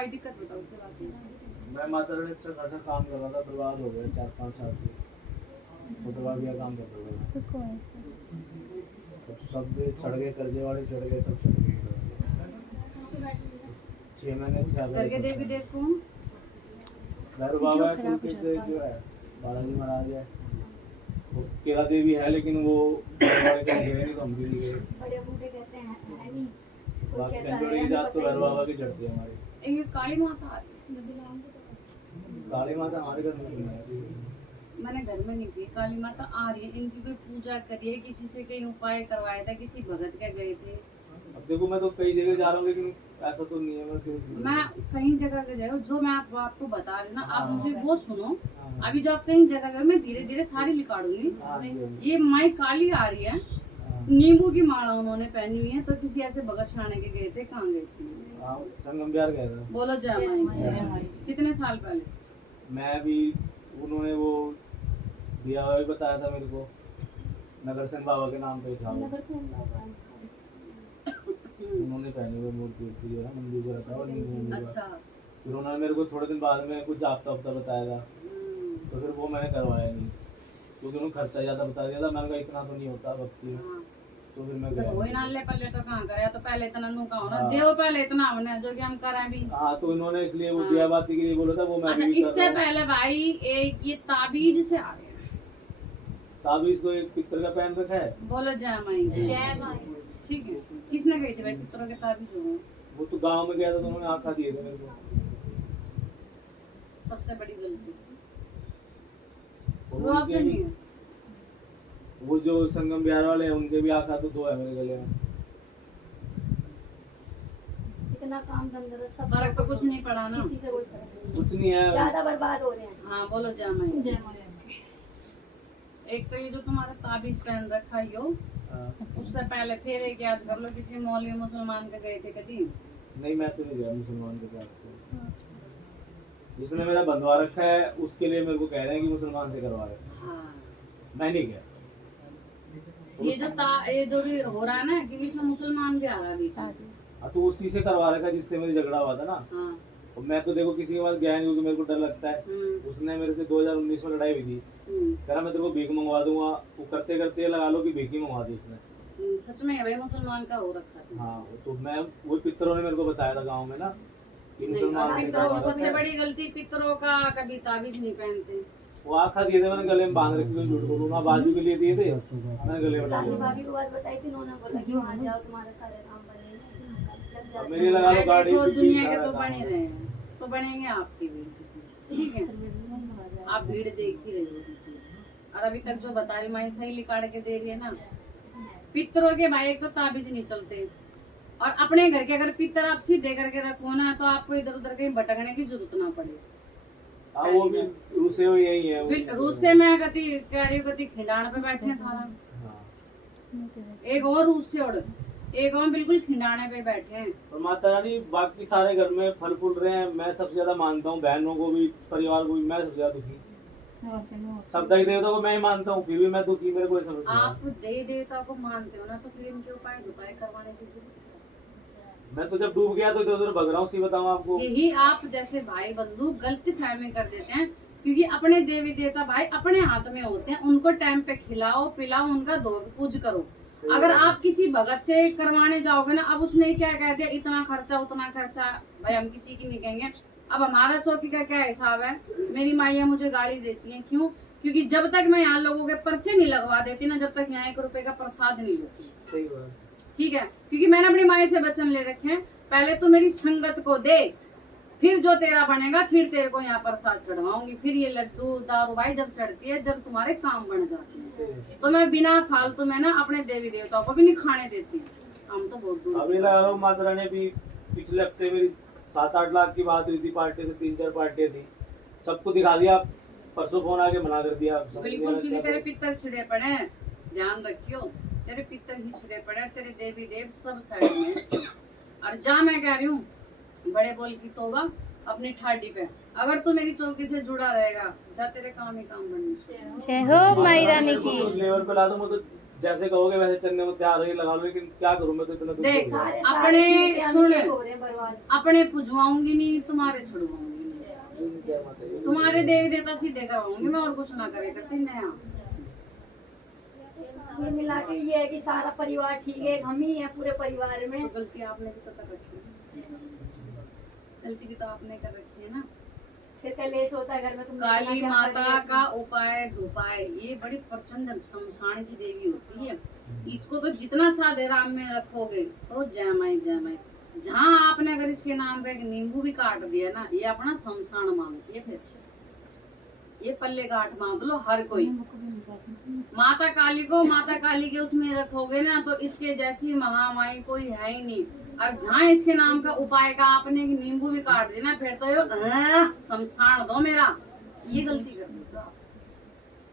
आई दिक्कत बताओ उसके बाद। मैं माता रानी अच्छा खासा काम कर रहा था, बर्बाद हो गया 4-5 साल से। फोटोग्राफी का काम करता था मैं। सब चढ़ गए, कर्जे वाले चढ़ गए, सब चढ़ गए। 6 महीने से ज्यादा करके देवी देव को भैरव बाबा जो है, बालाजी महाराज है, वो केला देवी है, लेकिन वो बड़े गए नहीं तो हम भी नहीं गए। बड़े बूढ़े कहते हैं है नहीं। बाकी कंजोड़ी की जात तो भैरव बाबा की चढ़ती है हमारी। एक काली माता आती है, काली माता हमारे घर में नहीं है। मैंने घर में नहीं की। काली माता आ रही है, इनकी कोई पूजा करिए, किसी से कहीं उपाय करवाया था, किसी भगत के गए थे। अब देखो मैं तो कई जगह जा रहा हूँ, लेकिन ऐसा तो नहीं है। मैं कहीं जगह गए हो, जो मैं आपको बता रही हूँ ना, आप हाँ। मुझे वो सुनो। हाँ। अभी जो आप कहीं जगह गए, मैं धीरे धीरे सारी लिखाड़ूंगी। हाँ जी। ये माई काली आ रही है, हाँ। नींबू की माला उन्होंने पहनी हुई है। तो किसी ऐसे भगत शाने के गए थे, कहाँ गए थे? हाँ, संगम बिहार गया था। बोलो जय माई। कितने साल पहले? मैं भी, उन्होंने वो दिया हुआ भी बताया था मेरे को, नगर सेन बाबा के नाम पे था वो। उन्होंने पहनी हुई मूर्ति जो है मंदिर को रखा और नींबू। अच्छा। फिर उन्होंने मेरे को थोड़े दिन बाद में कुछ हफ्ता बताया था, तो फिर वो मैंने करवाया नहीं, क्योंकि उन्होंने खर्चा ज़्यादा बता दिया था। मैंने कहा इतना तो नहीं होता भक्ति में, तो फिर मैं गया। वही नाले पल्ले तो कहाँ करे, तो पहले इतना नु का होना, हाँ। देव पहले इतना होना जो कि हम करें भी। हाँ, तो इन्होंने इसलिए वो दिया बाती के लिए बोला था, वो मैं अच्छा, भी कर इससे रहा हूँ। पहले भाई एक ये ताबीज से आ गया। ताबीज को एक पित्तर का पहन रखा है। बोलो जय माई। जय माई। ठीक है, किसने गई थी भाई पितरों के ताबीज हो? वो तो गांव में गया था, तो उन्होंने आँखा दिए थे मेरे को। सबसे बड़ी गलती और वो आपसे उनके नहीं भी- है। वो जो संगम बिहार वाले हैं, उनके भी आँखा तो 2 है मेरे गले में। इतना काम धंधा सब फर्क तो कुछ नहीं पड़ा ना। किसी से कोई फर्क नहीं। कुछ नहीं है। ज्यादा बर्बाद हो रहे हैं। हाँ बोलो जय माई। जय माई। एक तो ये जो तुम्हारा ताबीज पहन रखा है यो, हाँ। उससे पहले फिर एक याद कर लो, किसी मौलवी मुसलमान के गए थे कभी? नहीं, मैं तो नहीं गया मुसलमान के पास तो। जिसने मेरा बंधवा रखा है उसके लिए मेरे को कह रहे हैं कि मुसलमान से करवा रहे। हाँ। मैं नहीं गया। ये जो भी हो रहा है ना, क्योंकि इसमें मुसलमान भी आ रहा है बीच में। हाँ, तो उसी से करवा रखा जिससे मेरी झगड़ा हुआ था ना। हाँ। और मैं तो देखो किसी के पास गया नहीं, क्योंकि मेरे को डर लगता है। उसने मेरे से 2019 में लड़ाई हुई थी, कह रहा मैं तेरे को भीख मंगवा दूंगा। वो करते करते लगा लो कि भीख ही मंगवा दी उसने। सच में है भाई, मुसलमान का हो रखा था। हाँ, तो मैं वो पितरों ने मेरे को बताया था गांव में ना कि नहीं, मुसलमान और से पितरों करवा सबसे रखा है। बड़ी गलती पितरों का कभी ताबीज नहीं पहनते। वो आँखा दिए थे, मैंने गले में बांध रखी, झूठ बोलूं ना, बाजू के लिए दिए थे, मैंने गले में डाल लाली दिया। भाभी को बात बताई थी, उन्होंने बोला कि वहाँ जाओ तुम्हारे सारे काम बनेंगे। जब अब जाते मेरी लगा लो भाई गाड़ी देखो, पीछे दुनिया के सारा तो काम बने है। रहे हैं, तो बनेंगे आपके भी। ठीक है, आप भीड़ देखती रहिए। और अभी तक जो बता रही माई सही लिकाड़ के दे रही है ना, पितरों के भाई तो ताबीज नहीं चलते। और अपने घर के अगर पितर आप सीधे करके रखो ना, तो आपको इधर उधर कहीं भटकने की जरूरत ना पड़े। हाँ, वो भी रूसे हुए यही है वो। रूस से मैं कति कह रही हूँ, कति खिंडाण पे बैठे था। हाँ। एक और रूस से उड़, एक और बिल्कुल खिंडाने पे बैठे हैं। और माता रानी बाकी सारे घर में फल फूल रहे हैं, मैं सबसे ज्यादा मानता हूँ बहनों को भी, परिवार को भी। मैं सबसे ज्यादा दुखी, सब दही देवता को मैं ही मानता हूँ, फिर भी मैं दुखी। मेरे को समझ नहीं आ रहा। आप देवी देवता को मानते हो ना, तो फिर इनके उपाय करवाने की जरूरत है। मैं तो जब डूब गया तो इधर उधर भग रहा हूँ, सी बताऊँ आपको। यही आप जैसे भाई बंधु गलती फहमी कर देते हैं, क्योंकि अपने देवी देवता भाई अपने हाथ में होते हैं। उनको टाइम पे खिलाओ पिलाओ, उनका दोग पूज करो। अगर आप किसी भगत से करवाने जाओगे ना, अब उसने क्या कह दिया, इतना खर्चा उतना खर्चा, भाई हम किसी की नहीं कहेंगे। अब हमारा चौकी का क्या हिसाब है, मेरी माइया मुझे गाली देती हैं, क्यों? क्योंकि जब तक मैं यहाँ लोगों के पर्चे नहीं लगवा देती ना, जब तक यहाँ 1 रुपए का प्रसाद नहीं लेती। सही बात। ठीक है, क्योंकि मैंने अपनी माई से वचन ले रखे हैं, पहले तो मेरी संगत को दे, फिर जो तेरा बनेगा, फिर तेरे को यहाँ प्रसाद चढ़वाऊंगी। फिर ये लड्डू दारू भाई जब चढ़ती है, जब तुम्हारे काम बन जाते हैं, तो मैं बिना फालतू में ना अपने देवी देवताओं को भी नहीं खाने देती। हम तो बहुत दूर। अभी लगा रहा हूँ माता रानी। भी पिछले हफ्ते मेरी 7-8 लाख की बात हुई थी, पार्टी से 3-4 पार्टियां थी, सबको दिखा दिया। परसों फोन आके मना कर दिया। बिल्कुल, क्योंकि तेरे पित्तर छिड़े पड़े हैं, ध्यान रखियो, तेरे पित्तर ही छिड़े पड़े हैं, तेरे देवी देव सब साइड में। और जा मैं कह रही हूँ, बड़े बोल की तोबा अपनी ठाडी पे, अगर तू मेरी चौकी से जुड़ा रहेगा, जा तेरे काम ही काम बनने। जय हो माई रानी की। लेवल पे ला दूं, मैं तो जैसे कहोगे वैसे चलने को तैयार है, लगा लो, लेकिन क्या करूं मैं तो इतना दुखी देख हो गया। अपने सुन हो रहे हैं बर्बाद। अपने पुजवाऊंगी नहीं, तुम्हारे छुड़वाऊंगी नहीं, जय माता दी। तुम्हारे देवी देवता सीधे करवाऊंगी मैं, और कुछ ना करे करती नया। ये मिला के ये है कि सारा परिवार ठीक है, हम ही है पूरे परिवार में। तो गलती आपने भी तो कर रखी है, गलती भी तो आपने कर रखी है ना। फिर कलेश होता है घर में, तुम काली माता का उपाय धुपाय, ये बड़ी प्रचंड शमशान की देवी होती है। इसको तो जितना सादे राम में रखोगे तो जय माई जय माई। जहाँ आपने अगर इसके नाम का एक नींबू भी काट दिया ना, ये अपना शमशान मांगती है। फिर ये पल्ले गांठ मांग लो हर कोई। माता काली के उसमें रखोगे ना, तो इसके जैसी महामाई कोई है ही नहीं। और जहाँ इसके नाम का उपाय का आपने एक नींबू भी काट देना, फिर तो यो शमशान दो मेरा, ये गलती कर दी आप।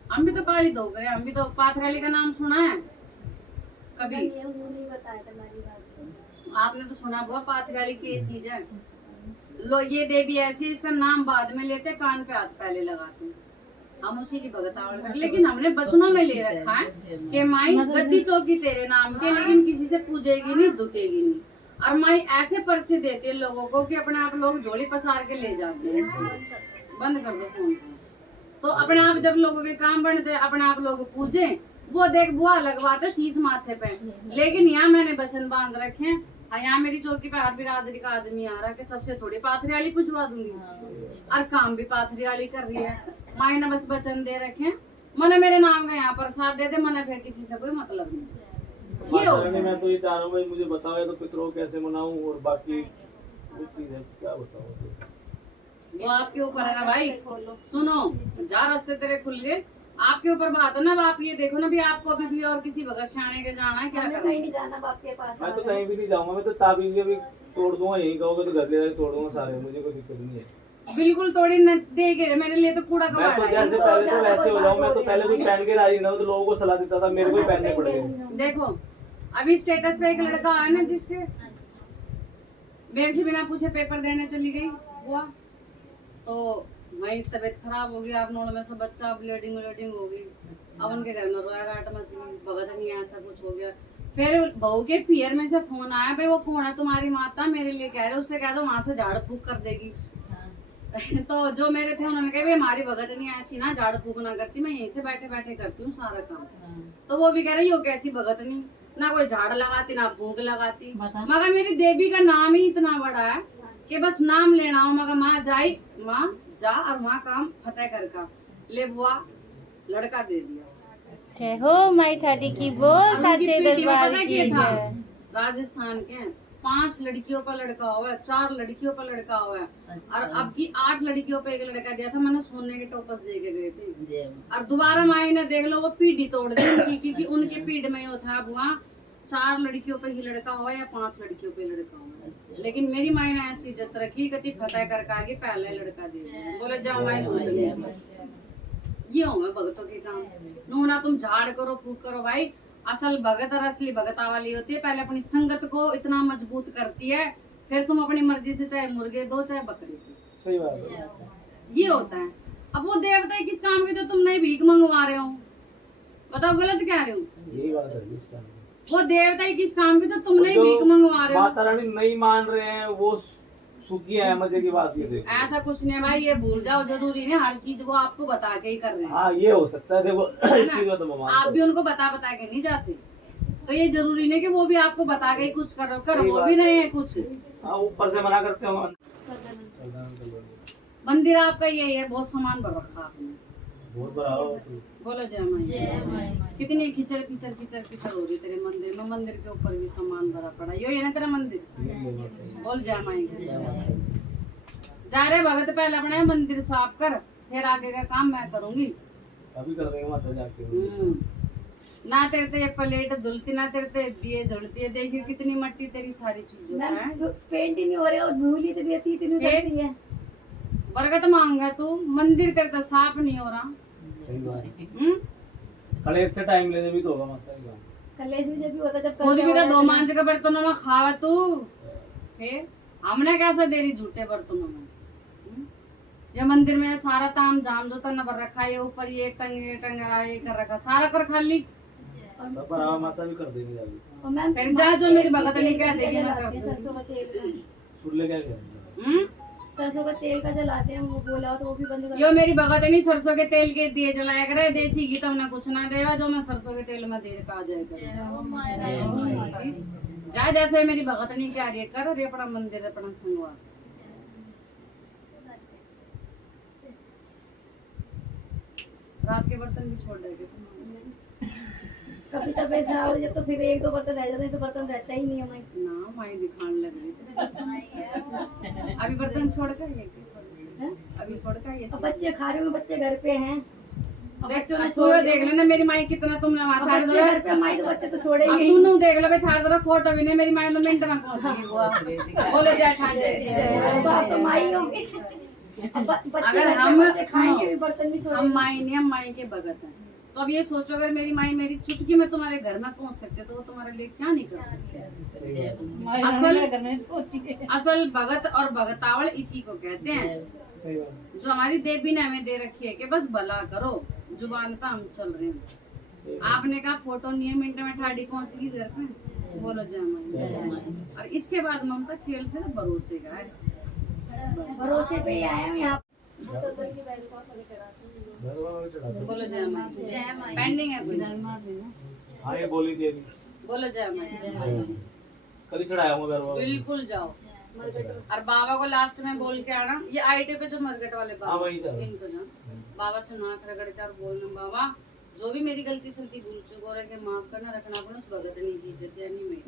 हम भी तो काली दो करे, हम भी तो पाथराली का नाम सुना है कभी? उन्होंने बताया था हमारी बात। आपने तो सुना हुआ पाथराली की ये चीज है। लो ये देवी ऐसी, इसका नाम बाद में लेते, कान पे हाथ पहले लगाते हैं। हम उसी की भगतावल कर, लेकिन हमने बचनों में ले रखा है कि माई गद्दी चौकी तेरे नाम के, लेकिन किसी से पूजेगी नहीं, दुखेगी नहीं। और माई ऐसे पर्चे देती है लोगों को कि अपने आप लोग झोली पसार के ले जाते हैं। बंद कर दो फोन। तो अपने आप जब लोगों के काम बनते अपने आप लोग पूजे, वो देख बुआ लगवाते शीश माथे पे। लेकिन यहाँ मैंने वचन बांध रखे हैं, यहाँ मेरी चौकी पे हर बिरादरी का आदमी आ रहा है कि सबसे थोड़ी पाथरियाली पुजवा दूंगी, और काम भी पाथरियाली कर रही है। माई ने बस वचन दे रखे हैं, मने मेरे नाम का यहाँ प्रसाद दे दे, मने फिर किसी से कोई मतलब नहीं। ये माता हो रानी, मैं तो ये चाह रहा हूँ भाई, मुझे बताओ या तो पितरों को कैसे मनाऊं, और बाकी कुछ चीज है क्या बताओ। वो आपके ऊपर है ना भाई। सुनो, जा रास्ते तेरे खुल गए, आपके ऊपर बात है ना। अब आप ये देखो ना भी, आपको अभी भी और किसी भगत शाने के जाना है, क्या हमें करना कहीं है? नहीं जाना बाप के पास। मैं तो कहीं भी नहीं जाऊंगा, मैं तो ताबीज भी अभी तोड़ दूंगा, यही कहोगे तो घर ले जाके तोड़ दूंगा सारे, मुझे कोई दिक्कत नहीं है। बिल्कुल तोड़ी न दे के, मेरे लिए तो कूड़ा मैं तो कबाड़ है। जैसे पहले तो वैसे हो जाऊं, मैं तो पहले कुछ पहन के राजी ना, तो लोगों को सलाह देता था, मेरे को ही पहनने पड़ गए। देखो अभी स्टेटस पे एक लड़का है ना, जिसके मेरे से बिना पूछे पेपर देने चली गई हुआ, तो वही तबीयत खराब हो गई, आप नोड़ में सब बच्चा ब्लीडिंग हो गई। अब उनके घर में रोया राट मच गई, भगत नहीं ऐसा कुछ हो गया। फिर बहू के पियर में से फोन आया, भाई वो कौन है तुम्हारी माता, मेरे लिए कह रहे, उससे कह दो वहां से झाड़ फूक कर देगी। तो जो मेरे थे उन्होंने कहा हमारी भगत नहीं ऐसी ना झाड़ फूक ना करती, मैं यहीं से बैठे बैठे करती हूँ सारा काम। तो वो भी कह रही हो कैसी भगत नहीं, ना कोई झाड़ लगाती ना फूक लगाती। मगर मेरी देवी का नाम ही इतना बड़ा है कि बस नाम लेना हो, मगर माँ जाई, माँ जा और वहाँ काम फतेह कर का ले बुआ लड़का दे दिया। जय हो माई ठाडी की बोल, साचे दरबार पता की क्या था, जय। राजस्थान के 5 लड़कियों पर लड़का हुआ है, 4 लड़कियों पर लड़का हुआ है, और अब की 8 लड़कियों पे एक लड़का दिया था। मैंने सोने के टोपस दे के गए थे, और दोबारा माई ने देख लो वो पीढ़ी तोड़ दी उनकी, क्योंकि उनके पीढ़ में यो था बुआ 4 लड़कियों पे ही लड़का हुआ या 5 लड़कियों पे लड़का हुआ। लेकिन मेरी माई ने ऐसी इज्जत रखी, कति फतेह कर आगे पहले लड़का दे दिया, बोले जा माई दूध ले। ये हो मैं भगतों के काम नूना, तुम झाड़ करो फूक करो भाई। असल भगत और असली भगता वाली होती है, पहले अपनी संगत को इतना मजबूत करती है, फिर तुम अपनी मर्जी से चाहे मुर्गे दो चाहे बकरी दो। सही बात है। ये होता है। अब वो देवता किस काम के जो तुम नहीं भीख मंगवा रहे हो, बताओ गलत कह रहे हो? यही बात है। वो देवता किस काम के जो तुम नहीं जो भीख मंगवा रहे हो? माता रानी नहीं मान रहे हैं वो सुखी है, मजे की बात ये देखो। ऐसा कुछ नहीं भाई, ये भूल जाओ, जरूरी नहीं हर चीज वो आपको बता के ही कर रहे हैं। हाँ ये हो सकता है, देखो इस चीज में तो मैं मानता आप भी उनको बता के नहीं जाते, तो ये जरूरी नहीं कि वो भी आपको बता के ही कुछ करो, कर वो भी नहीं है कुछ। हाँ ऊपर से मना करते हो। मंदिर आपका यही है, बहुत सामान भर रखा आपने, बहुत बड़ा हो। बोलो जय माई। कितनी खिचड़ खिचड़ खिचड़ खिचड़ हो रही तेरे मंदिर में, मंदिर के ऊपर भी सामान भरा पड़ा, यो है ना तेरा मंदिर। बोल जय माई। जा रहे भगत, पहले अपने मंदिर साफ कर, फिर आगे का काम मैं करूंगी। अभी कर देंगे माता जाके। ना तेरे ते प्लेट धुलती, ना तेरे ते दिए धुलती है, देखियो कितनी मट्टी तेरी सारी चीजों में है। पेंट ही नहीं हो रही और धूली तो रहती इतनी रहती है। बरकत मांगा तू, मंदिर तेरे तो साफ नहीं हो रहा। सही बात है। कलेश से टाइम लेने भी तो होगा माता जी का। कलेश भी जब भी होता जब खुद भी तो 2 मांझ के बर्तनों में खावा तू, फिर हमने कैसा दे रही झूठे बर्तनों में। ये मंदिर में सारा ताम झाम जो तन भर रखा है, ऊपर ये टंगे टंगरा ये कर रखा, सारा कर खाली सब बराबर माता भी कर देंगे अभी। और मैम फिर जा जो मेरी भगत नहीं कह देगी मैं कर दूंगी। सरसों का तेल का सुन ले क्या कह रहे हम्म? सरसों का तेल का जलाते हैं, वो बोला तो वो भी बंद कर यो मेरी भगत नहीं सरसों के तेल के दिए जलाया करे, देसी घी तो हमने कुछ ना देवा जो मैं सरसों के तेल में दे का जाएगा। जा जैसे मेरी भगत नहीं क्या रे कर रे अपना मंदिर अपना संगवा। रात के बर्तन भी छोड़ देंगे तुम। कभी तबीयत खराब हो जाए तो फिर एक दो बर्तन रह जाते हैं, तो बर्तन रहता ही नहीं है हमारे। ना माई दिखाने लग रही थी। अभी बर्तन छोड़ कर ये थोड़े से। अभी छोड़ कर ये अब बच्चे खा रहे हो, बच्चे घर पे हैं, अब बच्चों ने तू छोड़ देख लेना मेरी माई कितना तुमने अब माथा बच्चे घर पे, हमारे तो बच्चे तो छोड़ेंगे अब ही। तू नू देख लो भाई थार तरफ फोटो भी नहीं मेरी माई तो मिनट में पहुंचेगी वो बोले जय ठाणे अब आप तो माई होंगे। अब बच्चे अगर घर पे हम बच्चे खाएंगे भी, बर्तन भी हम छोड़ेंगे। माई नहीं हम माई के भगत हैं। तो अब ये सोचो अगर मेरी माई मेरी चुटकी में तुम्हारे घर में पहुंच सकते तो वो तुम्हारे लिए क्या नहीं कर सकते। असल भगत और भगतावल इसी को कहते हैं, सही बात जो हमारी देवी ने हमें दे रखी है कि बस भला करो, जुबान पे हम चल रहे हैं। आपने कहा फोटो नहीं है मिनट में ठाडी पहुंचेगी घर पे, बोलो जय माई। और इसके बाद ममता खेल से ना भरोसे का है, भरोसे पे ही आए हम यहाँ। बोलो जय माई। पेंडिंग है कोई? हाँ ये बोली थी अभी। बोलो जय माई। कल ही चढ़ाया हूँ घर वालों। बिल्कुल जाओ और बाबा को लास्ट में बोल के आना। ये आईटी पे जो मरगट वाले हाँ, बाबा वही जाओ। इनको जान बाबा से नाक रगड़ कर बोलना बाबा जो भी मेरी गलती सलती भूल चूक हो रहा है माफ करना, रखना अपना उस भगतनी की इज्जत यानी मेरी।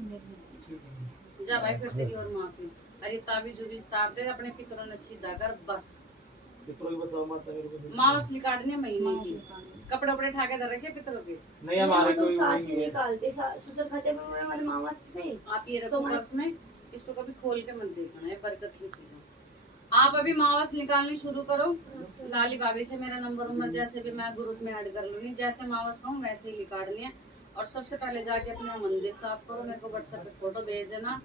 जा भाई फिर तेरी और माफी। अरे ताबी जो भी तार दे अपने पितरों ने सीधा कर बस। पितरों की बताओ माता मेरे को। मावस निकालनी है महीने की, कपड़े वपड़े ठाके धर रखे पितरों के। नहीं हमारे तो कोई सास ही निकालते, ससुर खाते में हमारे मावास में। आप ये रखो पर्स में, इसको कभी खोल के मत देखना, ये बरकत की चीज है। आप अभी मावास निकालनी शुरू करो। लाली भाभी से मेरा नंबर जैसे भी मैं ग्रुप में ऐड कर लूंगी, जैसे मावास कहूँ वैसे ही निकालनी है। और सबसे पहले जाके अपना मंदिर साफ करो, मेरे को व्हाट्सएप पे फोटो भेज देना।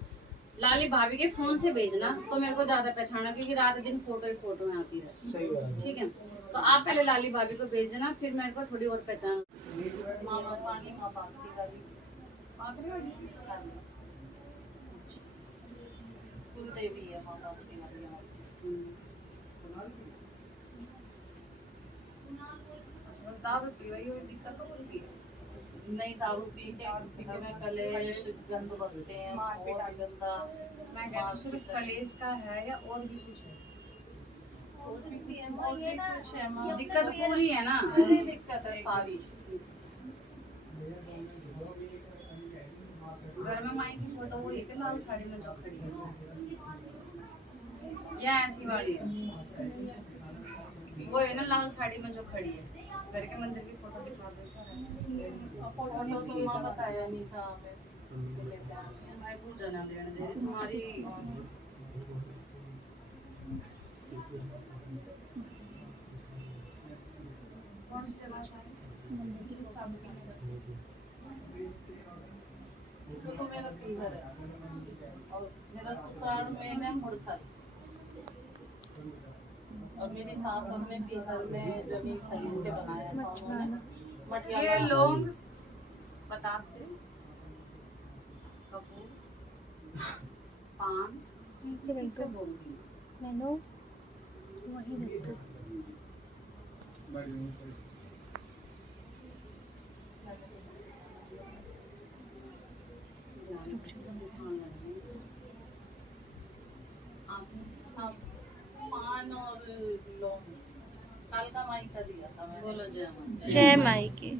लाली भाभी के फोन से भेजना तो मेरे को ज्यादा पहचाना, क्योंकि रात दिन फोटो ही फोटो में आती रहती सही बात है। ठीक है, तो आप पहले लाली भाभी को भेज देना, फिर मेरे को थोड़ी और पहचान। दारू पी रही हो दिक्कत तो होती है। नहीं दारू पी के मैं कलेश गंद बनते हैं बहुत गंदा। मैं कहती हूँ सिर्फ कलेश का है या और भी कुछ है? और भी कुछ है माँ। दिक्कत पूरी है ना? पूरी दिक्कत है सारी। घर में माई की फोटो वो एक लाल साड़ी में जो खड़ी है या ऐसी वाली है वो है ना, लाल साड़ी में जो खड़ी है। घर के मंदिर की फोटो दिखा दो। फोटो तो माँ बताया नहीं था हमें। मैं पूजा ना देने दे रही तुम्हारी। कौन सी जगह है? तो मेरा फीवर है और मेरा ससुराल में ना मुड़ता और मेरी सास अपने पीहर में जमीन खरीद के बनाया था उन्होंने। ये मटिया लोग बतासे कपूर पान किसको बोलती है? मैंने वही रखा। हाँ, पान और लौंग काल का माई का दिया था मैंने। बोलो जय माता। जय माई की।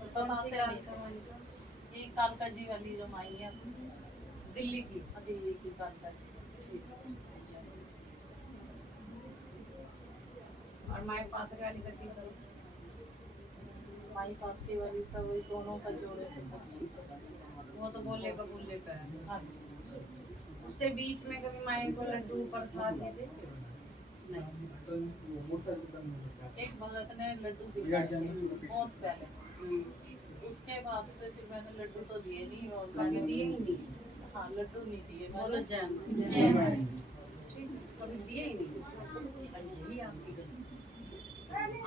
बतासे नहीं था। ये कालका जी वाली जो माई है दिल्ली की। दिल्ली की कालका जी। और माई पात्र वाली का की करो? माई पाती वाली का वही दोनों का जोड़े से पक्षी। वो तो बोले कबूले पे है। हाँ उससे बीच में कभी माई को लड्डू प्रसाद दे देते हो? नहीं। एक भगत ने लड्डू दिया बहुत पहले, उसके बाद से फिर मैंने लड्डू तो दिए नहीं और कभी दिए ही नहीं। हाँ लड्डू नहीं दिए बोलो मैंने। जय माता। जय माता। ठीक है, कभी दिए ही नहीं। और यही आपकी गलती।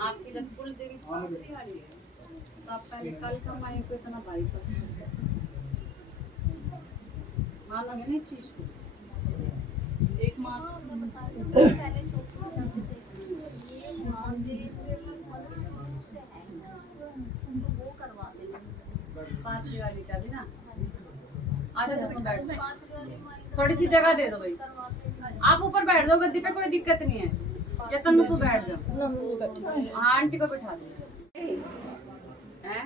आपकी जब कुल देवी पात्री वाली है तो आप पहले कल कमाए को इतना भाई पसंद कैसे मानोगे नहीं चीज को। एक माँ पहले छोटे ये वहाँ से मतलब से है तो वो करवा देंगे पाथरी वाली का भी ना। आजा तुम बैठ, थोड़ी सी जगह दे दो भाई। आप ऊपर बैठ जाओ गद्दी पे, कोई दिक्कत नहीं है। या तुम तू बैठ जाओ। हाँ आंटी को बैठा दो। हैं?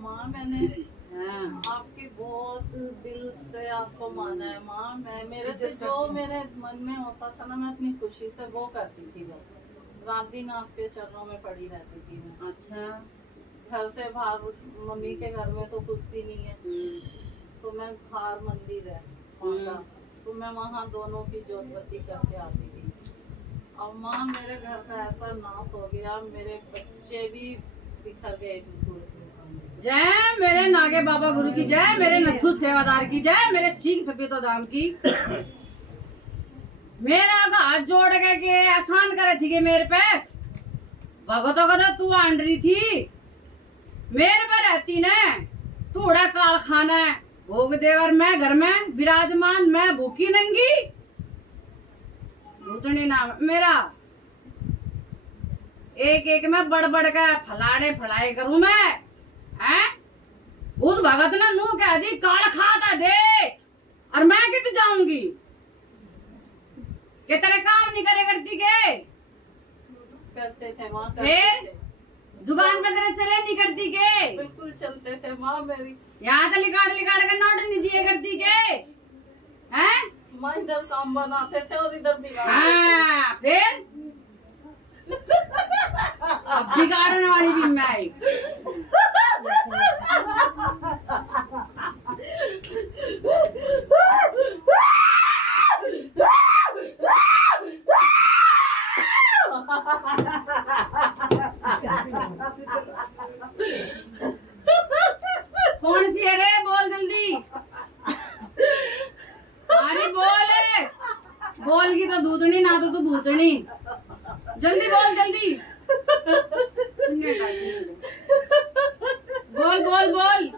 माँ मैंने हाँ। आपके बहुत दिल से आपको माना है माँ। मैं मेरे से जो मेरे मन में होता था ना, मैं अपनी खुशी से वो करती थी। बस रात दिन आपके चरणों में पड़ी रहती थी मैं। अच्छा। घर से बाहर मम्मी के घर में तो घुसती नहीं है, तो मैं बाहर मंदिर है माँ का, तो मैं वहाँ दोनों की जोतबत्ती करके आती थी। और माँ मेरे घर का ऐसा नाश हो गया, मेरे बच्चे भी बिखर गए बिल्कुल। जय मेरे नागे बाबा गुरु की जय, मेरे नथु सेवादार की जय, मेरे सीख सपेतो धाम की। मेरा हाथ जोड़ के एहसान करे थी मेरे पे। भगतो का तो तू आंडरी थी, मेरे पे रहती ने थोड़ा काल खाना है भोग देवर। मैं घर में विराजमान, मैं भूखी नंगी भूतनी नाम मेरा। एक एक में बड़ बड़ का फलाड़े फलाए करूं मैं। हैं? उस भगत ने नू कह दी काल खाता दे, और मैं कित जाऊंगी कि तेरे काम नहीं करे करती के। करते थे माँ, फिर? करते थे। जुबान पे तेरे चले नहीं करती के। बिल्कुल चलते थे माँ मेरी। यहाँ तो लिकाड़ के नोट नहीं दिए करती के। हैं? माँ इधर काम बनाते थे और इधर बिगाड़ते थे। हाँ फिर अब बिगाड़ने वाली भी मैं आई। कौन सी है रे? बोल जल्दी। अरे बोल, बोल की तो दूधनी ना तो तू भूतनी। जल्दी बोल जल्दी। बोल बोल बोल।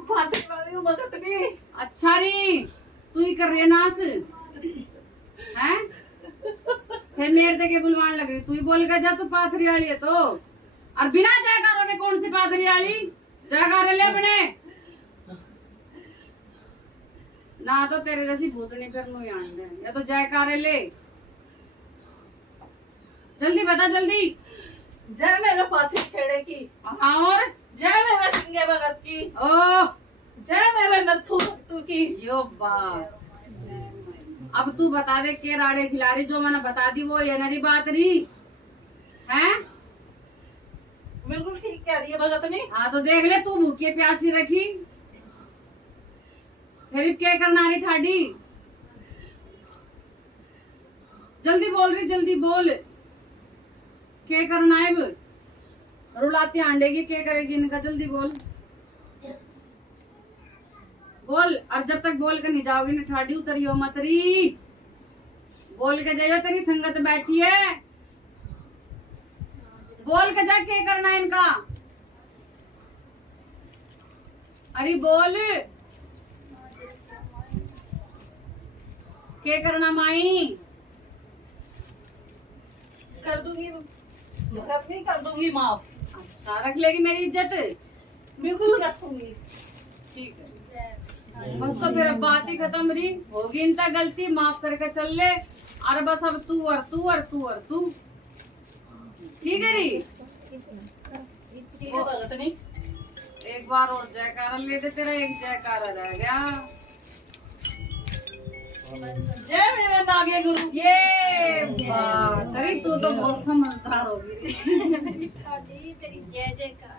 फाटे वाली हूँ मगत नहीं। अच्छा री तू ही कर रही है नाच हैं? फिर मेरे तक बुलवान लग रही। तू ही बोल कर जा, तू पाथरी वाली है तो। और बिना जयकारों के कौन सी पाथरी वाली? जयकारे ले अपने ना तो तेरे जैसी भूतनी फिर नु यान दे, या तो जयकारे ले। जल्दी बता जल्दी। जय मेरे पाथी खेड़े की, हाँ और जय मेरे सिंगे भगत की, ओह जय मेरे नथु भक्तू की। यो बात। अब तू बता दे के राड़े खिलाड़ी जो मैंने बता दी वो ये नरी बात रही हैं? बिल्कुल ठीक कह रही है भगतनी। हाँ तो देख ले, तू भूखी प्यासी रखी फिर क्या करना रही ठाडी? जल्दी बोल रही, जल्दी बोल। क्या करना है? रुलाती आंडे की क्या करेगी इनका? जल्दी बोल बोल। और जब तक बोल कर नहीं जाओगी ना ठाडी उतरियो मतरी। बोल के जाइयो, तेरी संगत बैठी है। बोल के जा, क्या करना है इनका? अरे बोल क्या करना माई? कर दूंगी भगतनी, कर दूंगी माफ। अच्छा रख लेगी मेरी इज्जत? बिल्कुल रखूंगी। ठीक है बस, तो फिर अब बात ही खत्म रही। होगी इनता गलती, माफ करके चल ले। और बस अब तू और तू और तू और तू, ठीक है री? ठीक है भगतनी। एक बार और जयकारा ले दे, तेरा एक जयकारा रह गया। जय मेरे नागे गुरु। ये बात अरे तू तो बहुत समझदार होगी। तेरी जय जयकार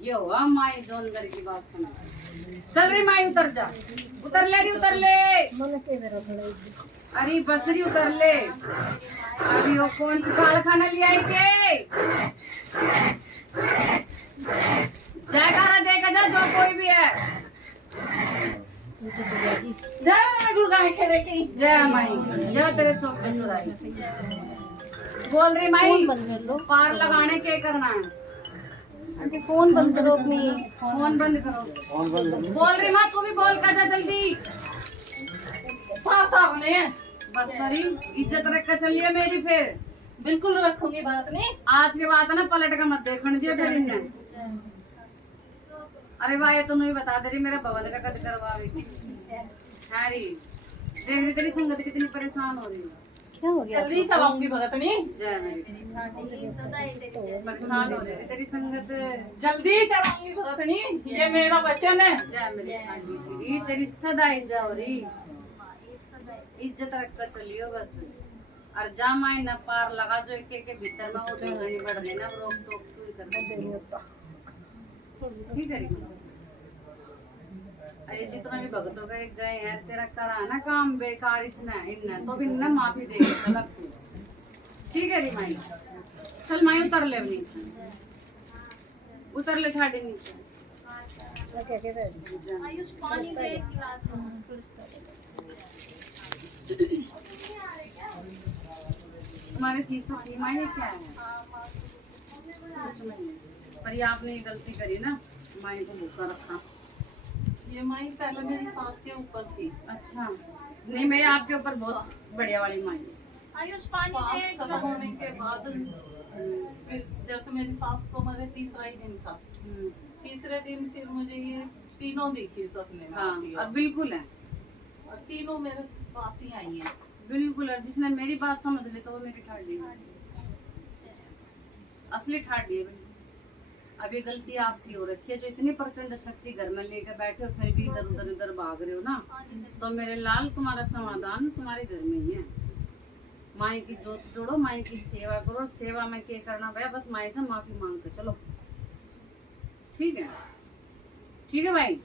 ये हुआ माई जो अंदर की बात सुना। चल रही माई, उतर जा, उतर ले रही, उतर ले। अरे बसरी उतर ले। अभी वो कौन सी काल खाना ले आई के? जयकारा देगा जा जो कोई भी है। जय मेरे गुरु गाय खेड़े की। जय माई, जय तेरे चौक पे चुराई। बोल रही माई फोन बंद कर लो पार लगाने के करना है। आंटी फोन बंद करो अपनी फोन बंद करो। कौन बंद करूं? बोल रही माँ तू भी बोल कर जा जल्दी। बात आपने बस करी इज्जत रख कर चलिए मेरी। फिर बिल्कुल रखूंगी, बात नहीं। आज के बाद है ना पलट का मत देखने दियो फिर इन्हें। अरे वाह ये तो नहीं बता दे रही मेरा भवन का कद करवावे हैरी। देख रही तेरी संगत कितनी परेशान हो रही है। क्या हो गया जल्दी करवाऊंगी भगत नहीं, जय मेरी परेशान हो रही है तेरी संगत। जल्दी करवाऊंगी भगत नहीं, ये मेरा वचन है। जय मेरी खाटी तेरी तेरी सदा इज्जत हो रही। इज्जत रख कर चलियो बस। और जा माई न पार लगा जो एक के भीतर में वो जो घनी बढ़ देना रोक टोक तू ही करना ठीक है। अरे जितना भी भगतों गए गए हैं तेरा करा ना काम बेकार इसने इनने तो भी इनने माफी दे चलक तू ठीक है री माई। चल माई उतर ले नीचे, उतर ले ठाडे नीचे। आयुष पानी का एक गिलास तुम्हारे चीज तो थी माई क्या है सच में नहीं। पर ये आपने ये गलती करी ना माई को भूखा रखा। ये माई पहले मेरी सास के ऊपर थी। अच्छा नहीं मैं आपके ऊपर बहुत बढ़िया वाली माई। आयुष पानी सास दे खत्म होने के बाद फिर जैसे मेरी सास को मेरे तीसरा ही दिन था, तीसरे दिन फिर मुझे ये तीनों दिखी सपने में हाँ आती और है। बिल्कुल है और तीनों मेरे पास ही आई हैं। बिल्कुल। और जिसने मेरी बात समझ ली तो वो मेरी ठाडी है, असली ठाडी है। अब ये गलती आपकी हो रखी है जो इतनी प्रचंड शक्ति घर में लेकर बैठे हो फिर भी इधर उधर इधर भाग रहे हो ना। तो मेरे लाल तुम्हारा समाधान तुम्हारे घर में ही है। माई की जोत जोड़ो, माई की सेवा करो। सेवा में क्या करना भैया बस माई से माफी मांग के चलो ठीक है। ठीक है भाई।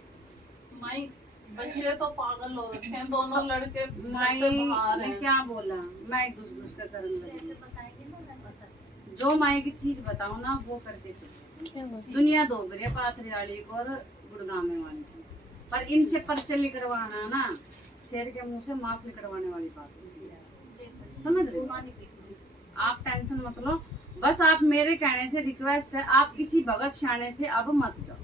माई बच्चे तो पागल हो रखे हैं, दोनों लड़के घर माई से बाहर ने हैं। क्या बोला मैं घुस घुस कर करने लगी। जैसे बताएंगे ना वैसा करते जो माई की चीज बताओ ना वो करके चलो। दुनिया दो गरिया पाथरियाली को और गुड़गांव में वाली की पर इनसे पर्चे लिखवाना ना शेर के मुंह से मांस लिखवाने वाली बात होती है। समझ रहे हो? आप टेंशन मत लो। बस आप मेरे कहने से रिक्वेस्ट है आप किसी भगत शाने से अब मत जाओ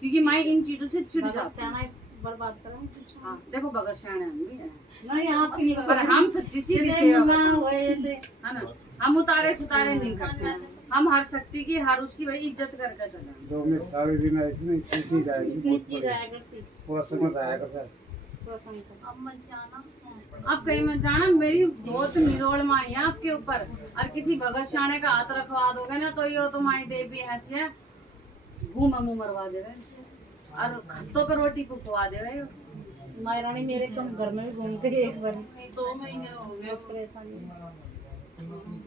क्योंकि माई इन चीजों से चिढ़ जाती है। बर्बाद करा हाँ देखो भगत शाने हम भी हैं नहीं आपकी पर हम सच्ची सीधी सेवा करते हैं, है ना। हम उतारे सुतारे नहीं करते हैं। हम हर शक्ति की हर उसकी भाई इज्जत करके चले। जो में सारे दिन इतनी खुशी जाएगी पूरा समझ आया करता है। अब मत जाना। अब कहीं मत जाना। मेरी बहुत निरोल माई है आपके ऊपर और किसी भगत शाने का हाथ रखवा दोगे ना तो ये तो माई देवी ऐसी है घूम मुंह मरवा देवे और खत्तों पर रोटी पुकवा देवे। माई रानी मेरे कम घर में भी घूम के एक बार 2 महीने हो गए, परेशानी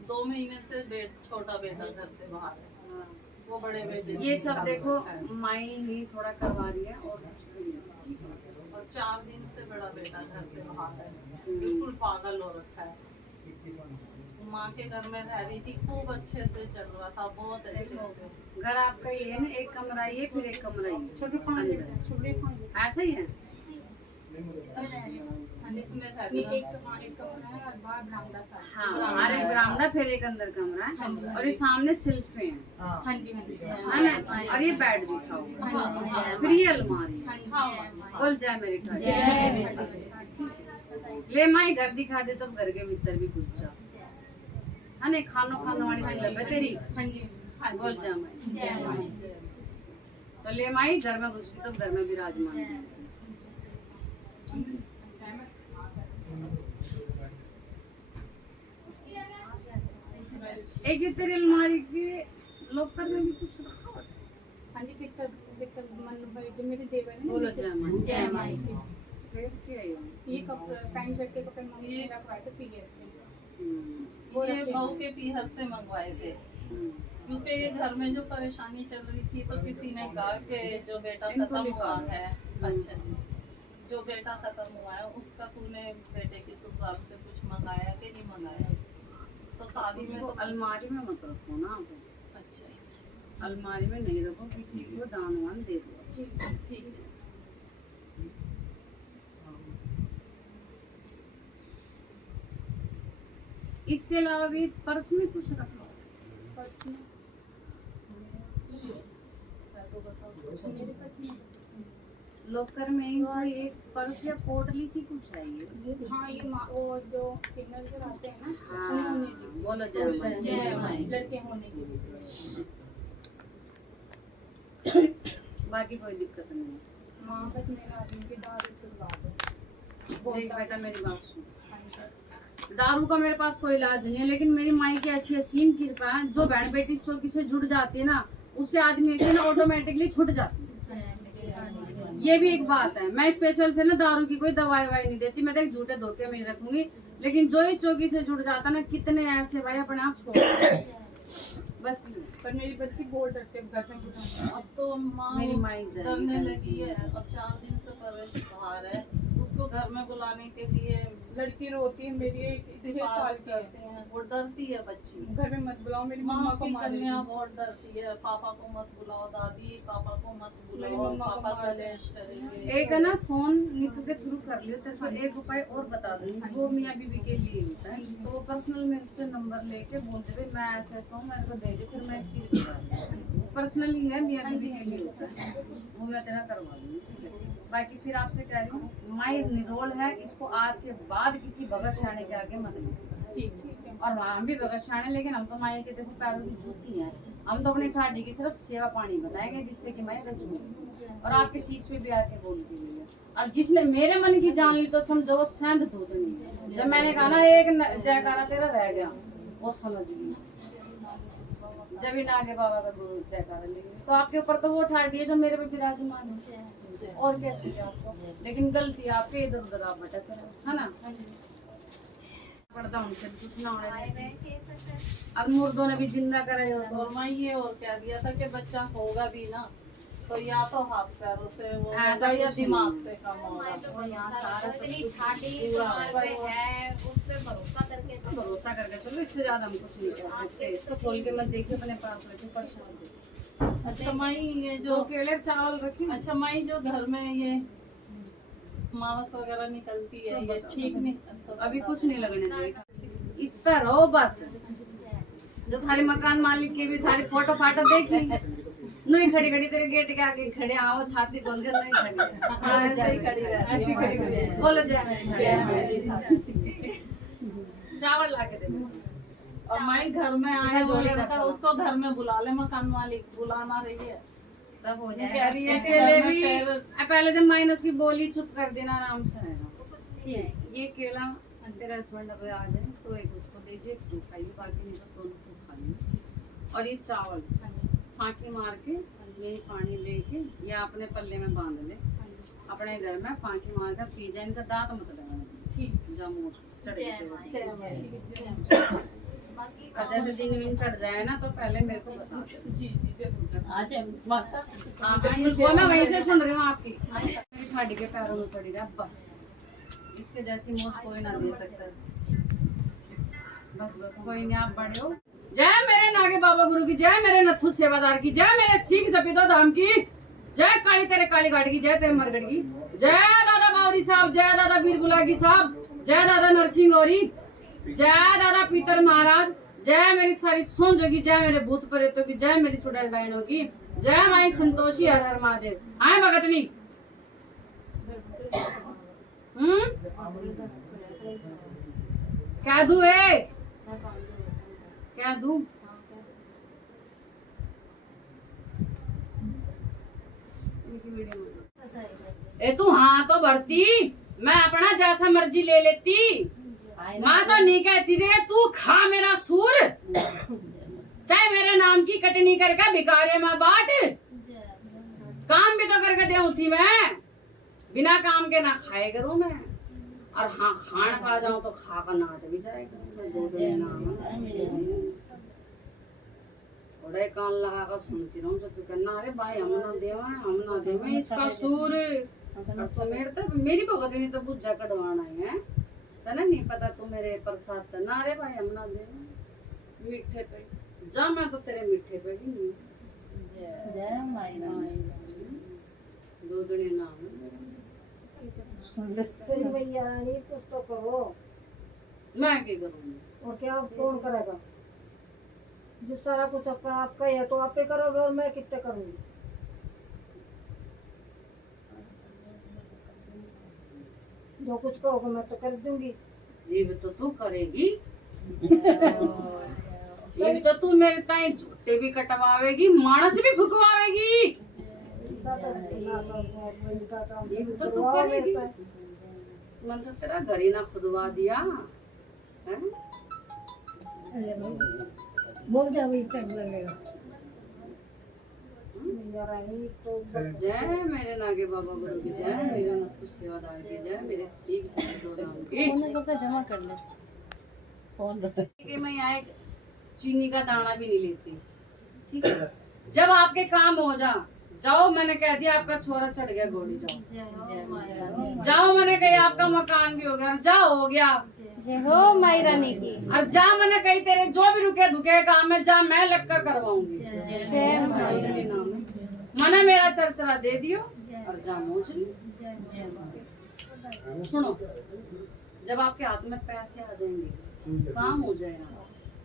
2 महीने से छोटा बेटा घर से बाहर है, वो बड़े बेटे ये सब देखो माई ही थोड़ा करवा रही है और कुछ भी नहीं। और 4 दिन से बड़ा बेटा घर से बाहर है, बिल्कुल पागल हो रखा है। माँ के घर में रह रही थी, खूब अच्छे से चल रहा था, बहुत अच्छे से। घर आपका ये है ना एक कमरा ये फिर एक कमरा ये ऐसा ही है जिसमें रह रही है। हाँ हमारे बरामदा फिर एक अंदर कमरा है और ये सामने सिल्फे हैं है ना और ये बेड बिछा हुआ फिर ये अलमारी बोल जाए मेरी ठाकुर ले माई घर दिखा दे तब घर के भीतर भी घुस जा है ना। खानो वाली स्लैब है तेरी बोल जा माई तो ले माई घर में घुस गई तब घर में विराजमान है। एक ये तेरी अलमारी के लॉकर में भी कुछ रखा हुआ बोलो जय माई फिर क्या ये बहू के पीहर से मंगवाए थे क्योंकि ये घर में जो परेशानी चल रही थी तो किसी ने कहा कि जो बेटा खत्म हुआ है, अच्छा जो बेटा खत्म हुआ है उसका तूने बेटे की ससुराल से कुछ मंगाया कि नहीं मंगाया। तो शादी में तो अलमारी में मत रखो ना आप। अच्छा अलमारी में नहीं रखो किसी को दान वान दे दो ठीक है। इसके अलावा भी पर्स में कुछ रखा हो? लॉकर में ही कोई एक पर्स या पोटली सी कुछ है ये। हाँ ये वो जो सिग्नेचर आते हैं ना, हाँ, बोलो जय माई। लड़के होने के लिए। बाकी कोई दिक्कत नहीं है। हाँ बस मेरे आदमी की दारू छुड़वा दो। देख बेटा मेरी बात सुन, दारू का मेरे पास कोई इलाज नहीं है, लेकिन मेरी माई की ऐसी असीम कृपा है, जो बहन बेटी चौकी से जुड़ जाती है ना, उसके आदमी से ना ऑटोमेटिकली छूट जाती है। ये भी एक बात है। मैं स्पेशल से ना दारू की कोई दवाई वाई नहीं देती, मैं तो एक झूठे धोखे में नहीं रखूंगी, लेकिन जो इस चौकी से जुड़ जाता ना, कितने ऐसे भाई अपने आप छोड़ बस ये। पर मेरी बच्ची बहुत डरती है घर में घुसाने। अब तो माँ मेरी माई करने लगी है। अब 4 दिन से परवेश बाहर है, उसको घर में बुलाने के लिए लड़की रोती है मेरी, 6 साल की करते है। हैं। वो डरती है बच्ची। घर में मत बुलाओ, मेरी माँ मम्मा को की मारेगी। कन्या बहुत डरती है। पापा को मत बुलाओ, दादी पापा को मत मेरी बुलाओ, मम्मा को पापा मार कलेश करेंगे। एक है ना फोन निकू के थ्रू कर लियो, तेरे को एक उपाय और बता दूंगी, वो मियाँ बीवी के लिए होता है। तो वो पर्सनल मेरे से नंबर लेके बोल दे मैं ऐसा ऐसा हूँ, मेरे को दे दे, फिर मैं एक चीज पर्सनली है, मियाँ बीवी के लिए होता है, वो मैं तेरा करवा दूंगी, ठीक है। बाकी फिर आपसे कह रही हूँ, माई निरोल है, इसको आज के बाद किसी भगत शाने के आगे मत लेना। ठीक है। और हम भी भगत शाने, लेकिन हम तो माई के देखो पैरों की जूती हैं, हम तो अपने ठाडी की सिर्फ सेवा पानी बताएंगे, जिससे कि मैं रचूंगी। और आपके शीश पे भी आके बोलती हुई है, और जिसने मेरे मन की जान ली तो समझो वो सेंध दूधनी है। जब मैंने कहा ना एक जयकारा तेरा रह गया, वो समझ गई। जब ही नागे बाबा का गुरु जयकारा लेंगे, तो आपके ऊपर तो वो ठाडी है जो मेरे पे विराजमान है, और क्या चाहिए आपको। लेकिन गलती आपके, इधर उधर आप भटक रहे हो, है ना। पड़ता उनसे कुछ ना होने दे। अब मुर्दों ने भी जिंदा करे हो तो। और मैं ये और कह दिया था कि बच्चा होगा भी ना, तो या तो हाथ पैरों से वो ऐसा होगा या कुछ दिमाग से कम होगा। भरोसा करके चलो, इससे ज्यादा हम कुछ नहीं कर सकते। इसको खोल के मत देखिए, अपने पास रखे, परेशान। अच्छा माई ये दो जो केले चावल रखे। अच्छा माई जो घर में ये मांस वगैरह निकलती है, ये ठीक नहीं सब अभी कुछ नहीं लगने देगा, इस पर रहो बस। जो थारे मकान मालिक की भी थारी फोटो फाटो देखी, नहीं खड़ी खड़ी तेरे गेट के आगे खड़े, आओ छाती खोल के नहीं हाँ, ऐसे ही खड़ी रहती है। ऐसी खड़ी खड़ी बोलो जय चावल ला के दे। और माई घर में आए जो लड़का, उसको घर में बुला ले, मकान मालिक बुलाना रही है। सब हो कह जाएगा। रही है इसके कि घर लिए में भी फिर- पहले जब मैंने उसकी बोली चुप कर देना, आराम से रहेगा। ये केला तेरे हस्बैंड अगर आ जाए तो एक उसको दीजिए, तू खाइए, बाकी नहीं तो दोनों को खाइए। और ये चावल फाँकी मार के यही पानी लेके या अपने पल्ले में बांध ले, अपने घर में फाँकी मार कर पी जाए, इनका दांत मत लगाना। ठीक जामो चढ़े। और जैसे दिन विन चढ़ जाए ना, तो पहले मेरे को बता दो। हाँ बिल्कुल, वो मैं वहीं से सुन रही हूँ आपकी। मेरी ठाडी के पैरों में पड़ी रहा बस, इसके जैसी मौज कोई ना दे सकता। बस बस कोई नहीं, आप बड़े हो। जय मेरे नागे बाबा गुरु की जय, मेरे नथु सेवादार की जय, मेरे सिख जपीदो धाम की जय, काली तेरे काली घाट की जय, तेरे मरगढ़ की जय, दादा बावरी साहब जय, दादा वीर बुलागी साहब जय, दादा नरसिंह गौरी जय, दादा पीतर महाराज जय, मेरी सारी सोंजों की जय, मेरे भूत प्रेतों की जय, मेरी चुड़ैल डायनों की जय, माई संतोषी हर हर महादेव। आए भगतनी क्या दू है, क्या दू? ए तू हाँ तो भरती, मैं अपना जैसा मर्जी ले लेती। माँ तो नहीं कहती थी तू खा मेरा सूर, चाहे मेरे नाम की कटनी करके भिखारी में बाट, काम भी तो करके देऊं थी मैं, बिना काम के ना खाए करूं मैं। और हाँ खान पा जाऊं तो खा कर नाट भी जाएगा। बड़े कान लगा कर सुनती रहूं, जब तू कहना अरे भाई हम ना देवे इसका सूर। और तो मेरी भगतनी तो बुझा कटवाना है, तो नहीं पता तू मेरे प्रसाद तो ना, अरे भाई हम ना दे मीठे पे जा, मैं तो तेरे मीठे पे भी नहीं। दो दुनिया नाम है। भैया कुछ तो करो। मैं क्या करूँगी? और क्या कौन करेगा? जो सारा कुछ अपना आपका ही है तो आप ही करोगे और मैं कितने करूँगी? जो कुछ कहोगे मैं तो कर दूंगी। ये भी तो तू करेगी। ये भी तो तू मेरे ताई झूठे भी कटवावेगी, मानस भी फुकवावेगी। ये भी तो तू करेगी। मन तो तेरा घर ही ना खुदवा दिया है? बोल जा वही टाइम लगेगा। जय मेरे नागे बाबा गुरु की जय, मेरे नथु सेवादार की जय, मेरे सीख जमा कर ले फोन कि मैं यहाँ एक चीनी का दाना भी नहीं लेती, ठीक है? जब आपके काम हो जाओ, मैंने कह दिया आपका छोरा चढ़ गया घोड़ी, जाओ मैंने कही आपका मकान भी हो गया, जाओ हो गया। जय हो माई रानी की। और जा मैंने कही तेरे जो भी रुके धुके काम है, जा मैं लग कर करवाऊंगी। मैंने मेरा चरचरा दे दियो और जा मौज ली। सुनो, जब आपके हाथ में पैसे आ जाएंगे, काम हो जाएगा,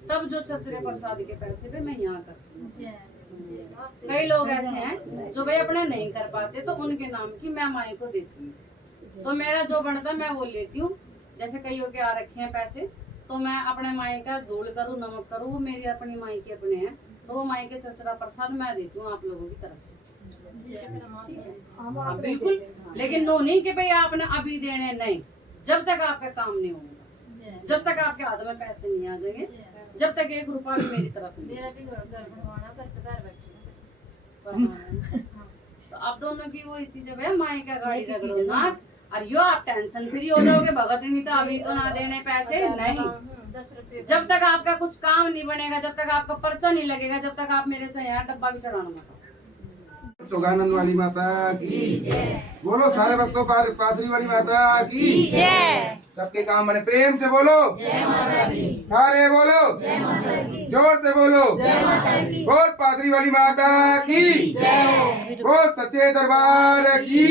तब जो चरचरे प्रसाद के पैसे पे मैं यहाँ करती हूँ। कई लोग ऐसे हैं जो भाई अपने नहीं कर पाते, तो उनके नाम की मैं माई को देती हूँ। तो मेरा जो बनता मैं वो लेती हूँ। जैसे कईयों के आ रखे हैं पैसे, तो मैं अपने माई का धूल करूँ, नमक करूँ, वो मेरी अपनी माई के अपने हैं, तो वो माई के चरचरा प्रसाद मैं देती हूँ आप लोगों की तरफ से। हाँ, बिल्कुल। लेकिन नो नहीं कि भाई आपने अभी देने, नहीं। जब तक आपका काम नहीं होगा, जब तक आपके हाथ में पैसे नहीं आ जाएंगे, जब तक 1 रुपया भी मेरी तरफ नहीं। तो आप दोनों की वही चीज है, भैया माई का गाड़ी रगड़ो ना, और यो आप टेंशन फ्री हो जाओगे। भगत नहीं तो अभी तो ना देने पैसे, नहीं। जब तक आपका कुछ काम नहीं बनेगा, जब तक आपका पर्चा नहीं लगेगा, जब तक आप मेरे से यहाँ डब्बा भी चढ़ाना मत। चौगानंद वाली माता की बोलो, सारे भक्तों पाथरी वाली माता की जय। सबके काम बने, प्रेम से बोलो सारे बोलो, जोर से बोलो, बोल पाथरी वाली माता की, बोल सच्चे दरबार की।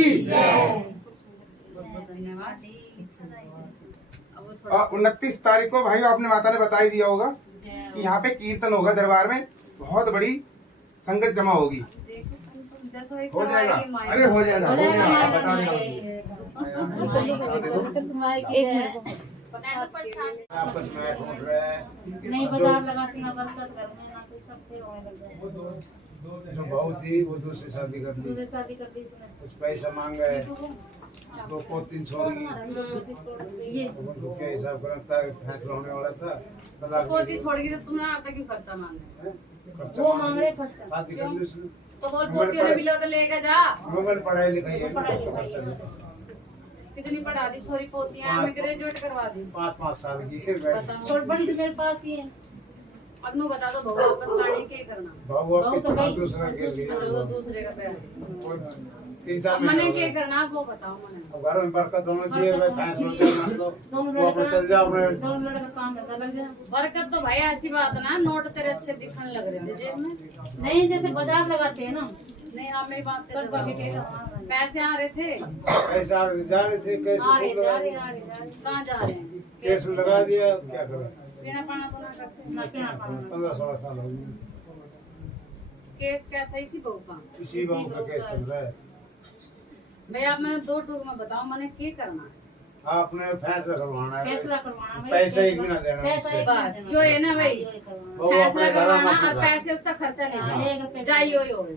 और 29 तारीख को भाइयों आपने माता ने बता ही दिया होगा कि यहाँ पे कीर्तन होगा दरबार में, बहुत बड़ी संगत जमा होगी। हो जाएगा, अरे हो जाएगा, हो जाएगा, बता आपस में ढूंढ रहे हैं। नहीं बाजार लगाती ना बरकत घर में ना कुछ, सब फिर होने लग जाए। जो बहू थी वो दूसरी शादी कर ली, दूसरी शादी कर दी इसने। कुछ पैसा मांग गए, 2 पोती छोड़गी, ये उनको क्या हिसाब करता फैसला होने वाला था, तलाक पोती छोड़गी तो तुमने आता क्यों खर्चा मांगे? वो मांग रहे खर्चा। शादी कर ली उसने। तो बोल पोती ने भी लो तो लेके जा। मोबाइल पढ़ाई लिखाई है, कितनी पढ़ा दी छोरी पोतियां? मैं ग्रेजुएट करवा दी। 5-5 साल की है। छोड़ बड़ी तो मेरे पास ही है। अब नु बता दो बहू वापस लाने के करना? बहू आपके तो गई। दूसरा के लिए अच्छा, वो दूसरे का पैर। 3 साल मैंने में क्या करना वो बताओ मैंने। अब घर में बरकत होना चाहिए, वो अपने चल जाओ अपने। दोनों लड़का काम करता लग जाए। बरकत तो भाई ऐसी बात ना, नोट तेरे अच्छे दिखने लग रहे हैं जेब में। नहीं जैसे बाजार लगाते हैं ना, नहीं आप मेरी बात सब पे पैकेट जवाब। पैसे आ रहे थे? पैसा जा रहे थे, कैश आ रहे में जा रहे आ रहे जा रहे। कहाँ जा रहे हैं? केस में लगा दिया, क्या करें। पीना पाना तो ना करते। ना पीना पाना। 15-16 साल हो गए, केस कैसा इसी बहू का? इसी बहू का केस चल रहा है। भैया आप मैंने 2 टूक में बताओ मैंने क्या करना है? आपने फैसला करवाना है, फैसला करवाना है। पैसा एक भी ना देना पैसा उससे। एक भी ना बस देना। जो है ना भाई, वो फैसला अपने घर करवाना में और पैसे उसका खर्चा नहीं हाँ, एक देना। रुपया जाइए ही होगा।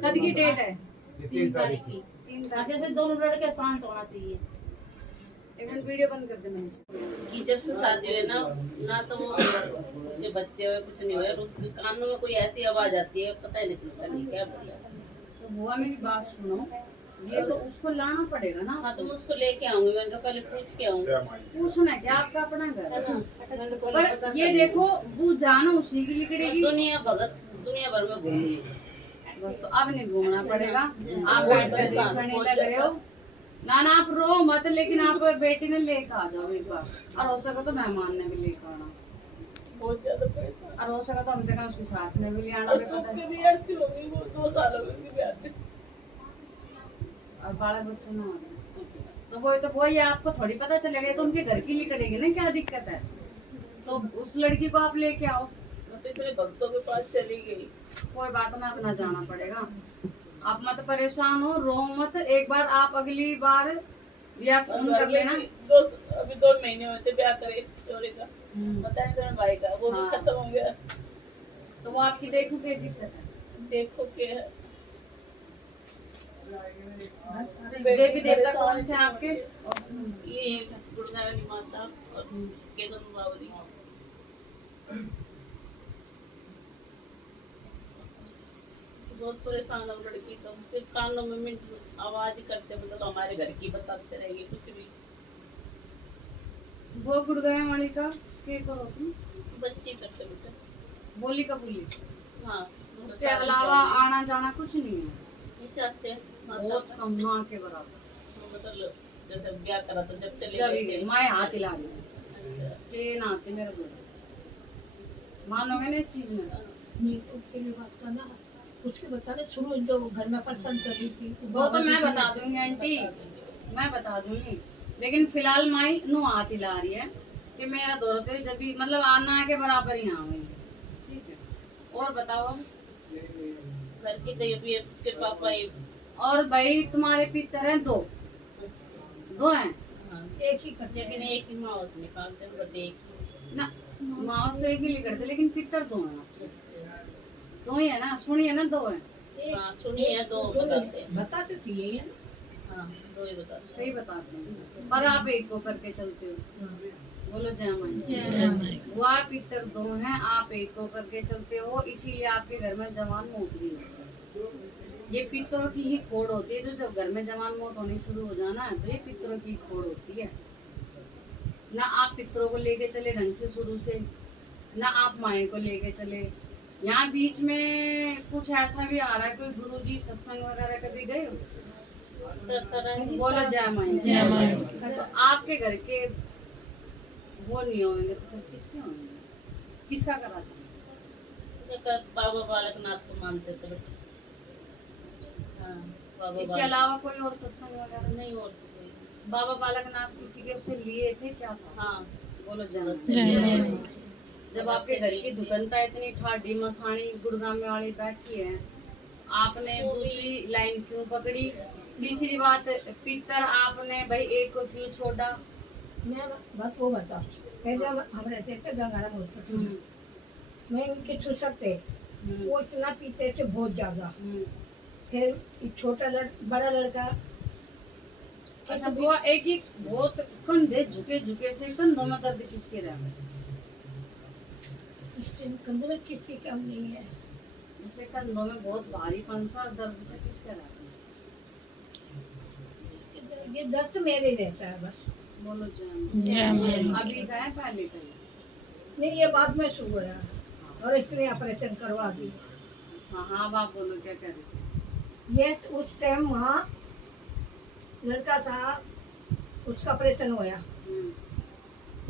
कद की डेट है? 3 तारीख की। 3 हाँ, तारीख। जैसे दोनों लड़के शांत होना चाहिए। एक मिनट वीडियो बंद कर देना। कि जब से शादी हुई ना तो वो उसके बच्चे हुए कुछ नहीं हुए, और उसके कानों में कोई ऐसी आवाज आती है पता ही नहीं चलता नहीं क्या बोला। तो बुआ मेरी बात सुनो, ये तो उसको लाना पड़ेगा ना। हाँ तो मैं उसको लेके आऊंगी, मैंने कहा पहले पूछ के आऊंगी। पूछना क्या, आपका अपना घर है। पर ये देखो वो जानो उसी की लिकड़ेगी। दुनिया भगत दुनिया भर में घूमी, बस तो अब नहीं घूमना पड़ेगा। आप बैठ कर देखने लग रहे हो ना, आप रो मत, लेकिन आप बेटी ने लेकर आ जाओ एक बार, और हो सके तो मेहमान ने भी लेकर आना, बहुत ज्यादा पैसा। और हो सके तो हम देखा उसकी सास ने भी ले आना। भी ऐसी हो गई, वो 2 साल हो गए ब्याह के। और बालक बच्चों ना आ गए तो वो ये आपको थोड़ी पता चलेगा, तो उनके घर की लिखड़ेगी ना, क्या दिक्कत है। तो उस लड़की को आप लेके आओ। मैं तो इतने भक्तों के पास चली गई। कोई बात ना, अपना जाना पड़ेगा। आप मत परेशान हो, रो मत। एक बार आप अगली बार या फोन कर लेना। अभी 2 महीने हुए थे ब्याह करे चोरी का, पता नहीं मेरे भाई का, वो भी हाँ। खत्म हो गया। तो वो आपकी देखो क्या दिक्कत है। देखो के देवी देवता कौन से हैं आपके? ये एक गुड़गांव माता और केतन बावरी। बहुत परेशान है लड़की, तो उसके कानों में मिनट आवाज करते, मतलब हमारे घर की बताते रहेगी कुछ भी। वो गुड़गांव वाली का के करो तुम, बच्ची करते बेटा। बोली का बोली। हाँ, उसके अलावा आना जाना कुछ नहीं है, ये चाहते हैं बहुत कम, ना के बराबर। मतलब जैसे ब्याह करा तो जब चले जब गए गए थे। माए हाथ हिला दी अच्छा। के नाते मेरे को मानोगे ना इस चीज में। नहीं तो उसके लिए बात करना, उसके बताने सुनो, जो घर में परेशान कर रही थी वो तो मैं बता दूंगी आंटी, मैं बता दूंगी। लेकिन फिलहाल माई नो हाथ हिला रही है कि मेरा दौरा तेरे जब भी मतलब आना के बराबर ही आवे। ठीक है, और बताओ अब। घर की तो ये भी इसके पापा ये। और भाई तुम्हारे पितर हैं 2 हैं हाँ, एक ही करते लेकिन एक ही माँ उसमें निकालते हैं, बस एक ही। ना, माउस तो एक ही करते, लेकिन पितर 2 हैं। अच्छा। 2 ही है ना, सुनिए ना, 2 हैं। एक- हाँ, सुनिए, 2 बताते हैं। बताते तो यही है ना। हाँ, 2 ही बताते सही बताते हैं, पर आप एक को करके चलते हो। बोलो जय माई। जय माई। वो आप पितर 2 हैं, आप एक को करके चलते हो, इसीलिए आपके घर में जवान मौत नहीं होती। ये पितरों की ही खोड़ होती है, जो जब घर में जवान मौत होनी शुरू हो जाना है तो ये पितरों की खोड़ होती है ना। आप पितरों को लेके चले ढंग से शुरू से, ना आप माए को लेके चले। यहाँ बीच में कुछ ऐसा भी आ रहा है, कोई गुरुजी सत्संग वगैरह कभी गए हो? बोलो जय माई। जय माई। तो आपके घर के वो नहीं होंगे तो फिर किसके होंगे? किसका कराते हैं? बाबा बालकनाथ को मानते थे। हाँ, बाबा इसके बालक- अलावा कोई और सत्संग वगैरह नहीं? नहीं और तो कोई। बाबा बालकनाथ किसी के उसे लिए थे, क्या था? हाँ, बोलो जय जय माई। माई। जब आपके घर की दुकानता इतनी ठाडी मसाणी गुड़गांव में वाली बैठी है, आपने दूसरी लाइन क्यों पकड़ी? तीसरी बात, पितर आपने भाई एक को क्यों छोड़ा? मैं बात वो बताओ, पहले हम रहते थे गंगाराम हॉस्पिटल, मैं उनके छुसक थे, वो इतना पीते थे बहुत ज्यादा। फिर एक छोटा बड़ा लड़का, अच्छा वो एक एक बहुत कंधे झुके झुके से, कंधों में दर्द किसके रहा? कंधों में किसी कम नहीं है। जैसे कंधों में बहुत भारीपन सा दर्द से किसके रहा? ये दर्द मेरे ही रहता है बस। बोलो जय माई। अभी गए पहले कहीं? नहीं, ये बाद में शुरू हुआ और इसने ऑपरेशन करवा दी। अच्छा हाँ, अब आप बोलो क्या कह रहे थे? ये उस टाइम वहाँ लड़का था, उसका ऑपरेशन हुआ।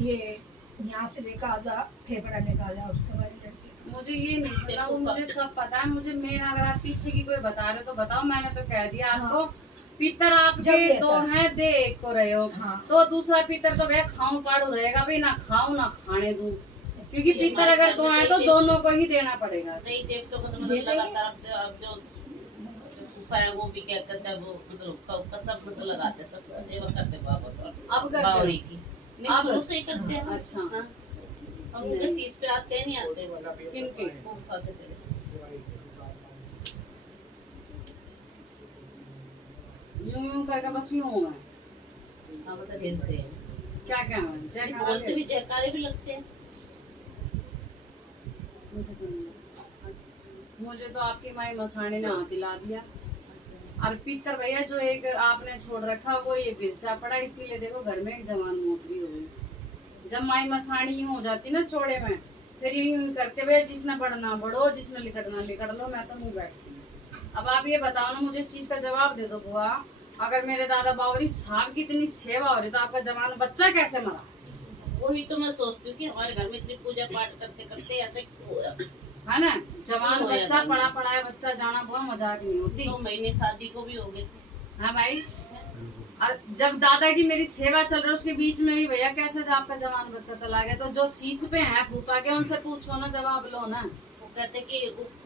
ये यहाँ से लेकर आधा फेफड़ा निकाला उसके बाद लड़के। मुझे ये नहीं पता, वो मुझे सब पता है। मुझे मेन अगर आप पीछे की कोई बता रहे हो तो बताओ, मैंने तो कह दिया आपको। पितर आपके जब 2 हैं, दे एक को रहे हो। हाँ। तो दूसरा पितर तो भैया खाऊं पाड़ू रहेगा भाई, ना खाऊं ना खाने दूं, क्योंकि पितर अगर 2 हैं तो दोनों को ही देना पड़ेगा। नहीं देवतों को तो दे मतलब देंगे। लगातार अब जो फूफा है वो भी कहते थे, वो मतलब सब मतलब लगाते, सब सेवा करते बाबा को। अब करते हो? बावरी की नहीं, अब? शुरू से ही करते हैं। अच्छा। हाँ। हम उनके शीश पे आते हैं, नहीं आते किनके? फूफा के तेरे। यूं करके बस यूं है। हाँ, मतलब हिलते हैं, क्या क्या है? जय बोलते भी, जयकारे भी लगते हैं। मुझे तो आपकी माई मसाने ने हाथ दिला दिया। और पितर भैया जो एक आपने छोड़ रखा वो ये बिरचा पड़ा, इसीलिए देखो घर में एक जवान मौत भी हो गई। जब माई मसानी यूं हो जाती ना चौड़े में, फिर यूं करते हुए जिसने बढ़ना बढ़ो, जिसने लिकड़ना लिकड़ लो, मैं तो मुंह बैठी हूँ। अब आप ये बताओ ना, मुझे इस चीज का जवाब दे दो बुआ। अगर मेरे दादा बावरी साहब की इतनी सेवा हो रही तो आपका जवान बच्चा कैसे मरा? वही तो मैं सोचती हूँ कि हमारे घर में इतनी पूजा पाठ करते करते ऐसे क्यों हुआ? है ना, जवान हो बच्चा जाता पढ़ा है बच्चा जाना बहुत मजाक नहीं होती। 2 महीने शादी को भी हो गए थे। हाँ भाई, और जब दादा की मेरी सेवा चल रही है उसके बीच में भी भैया कैसे आपका जवान बच्चा चला गया, तो जो शीश पे है फूफा के उनसे पूछो ना, जवाब लो ना। वो कहते कि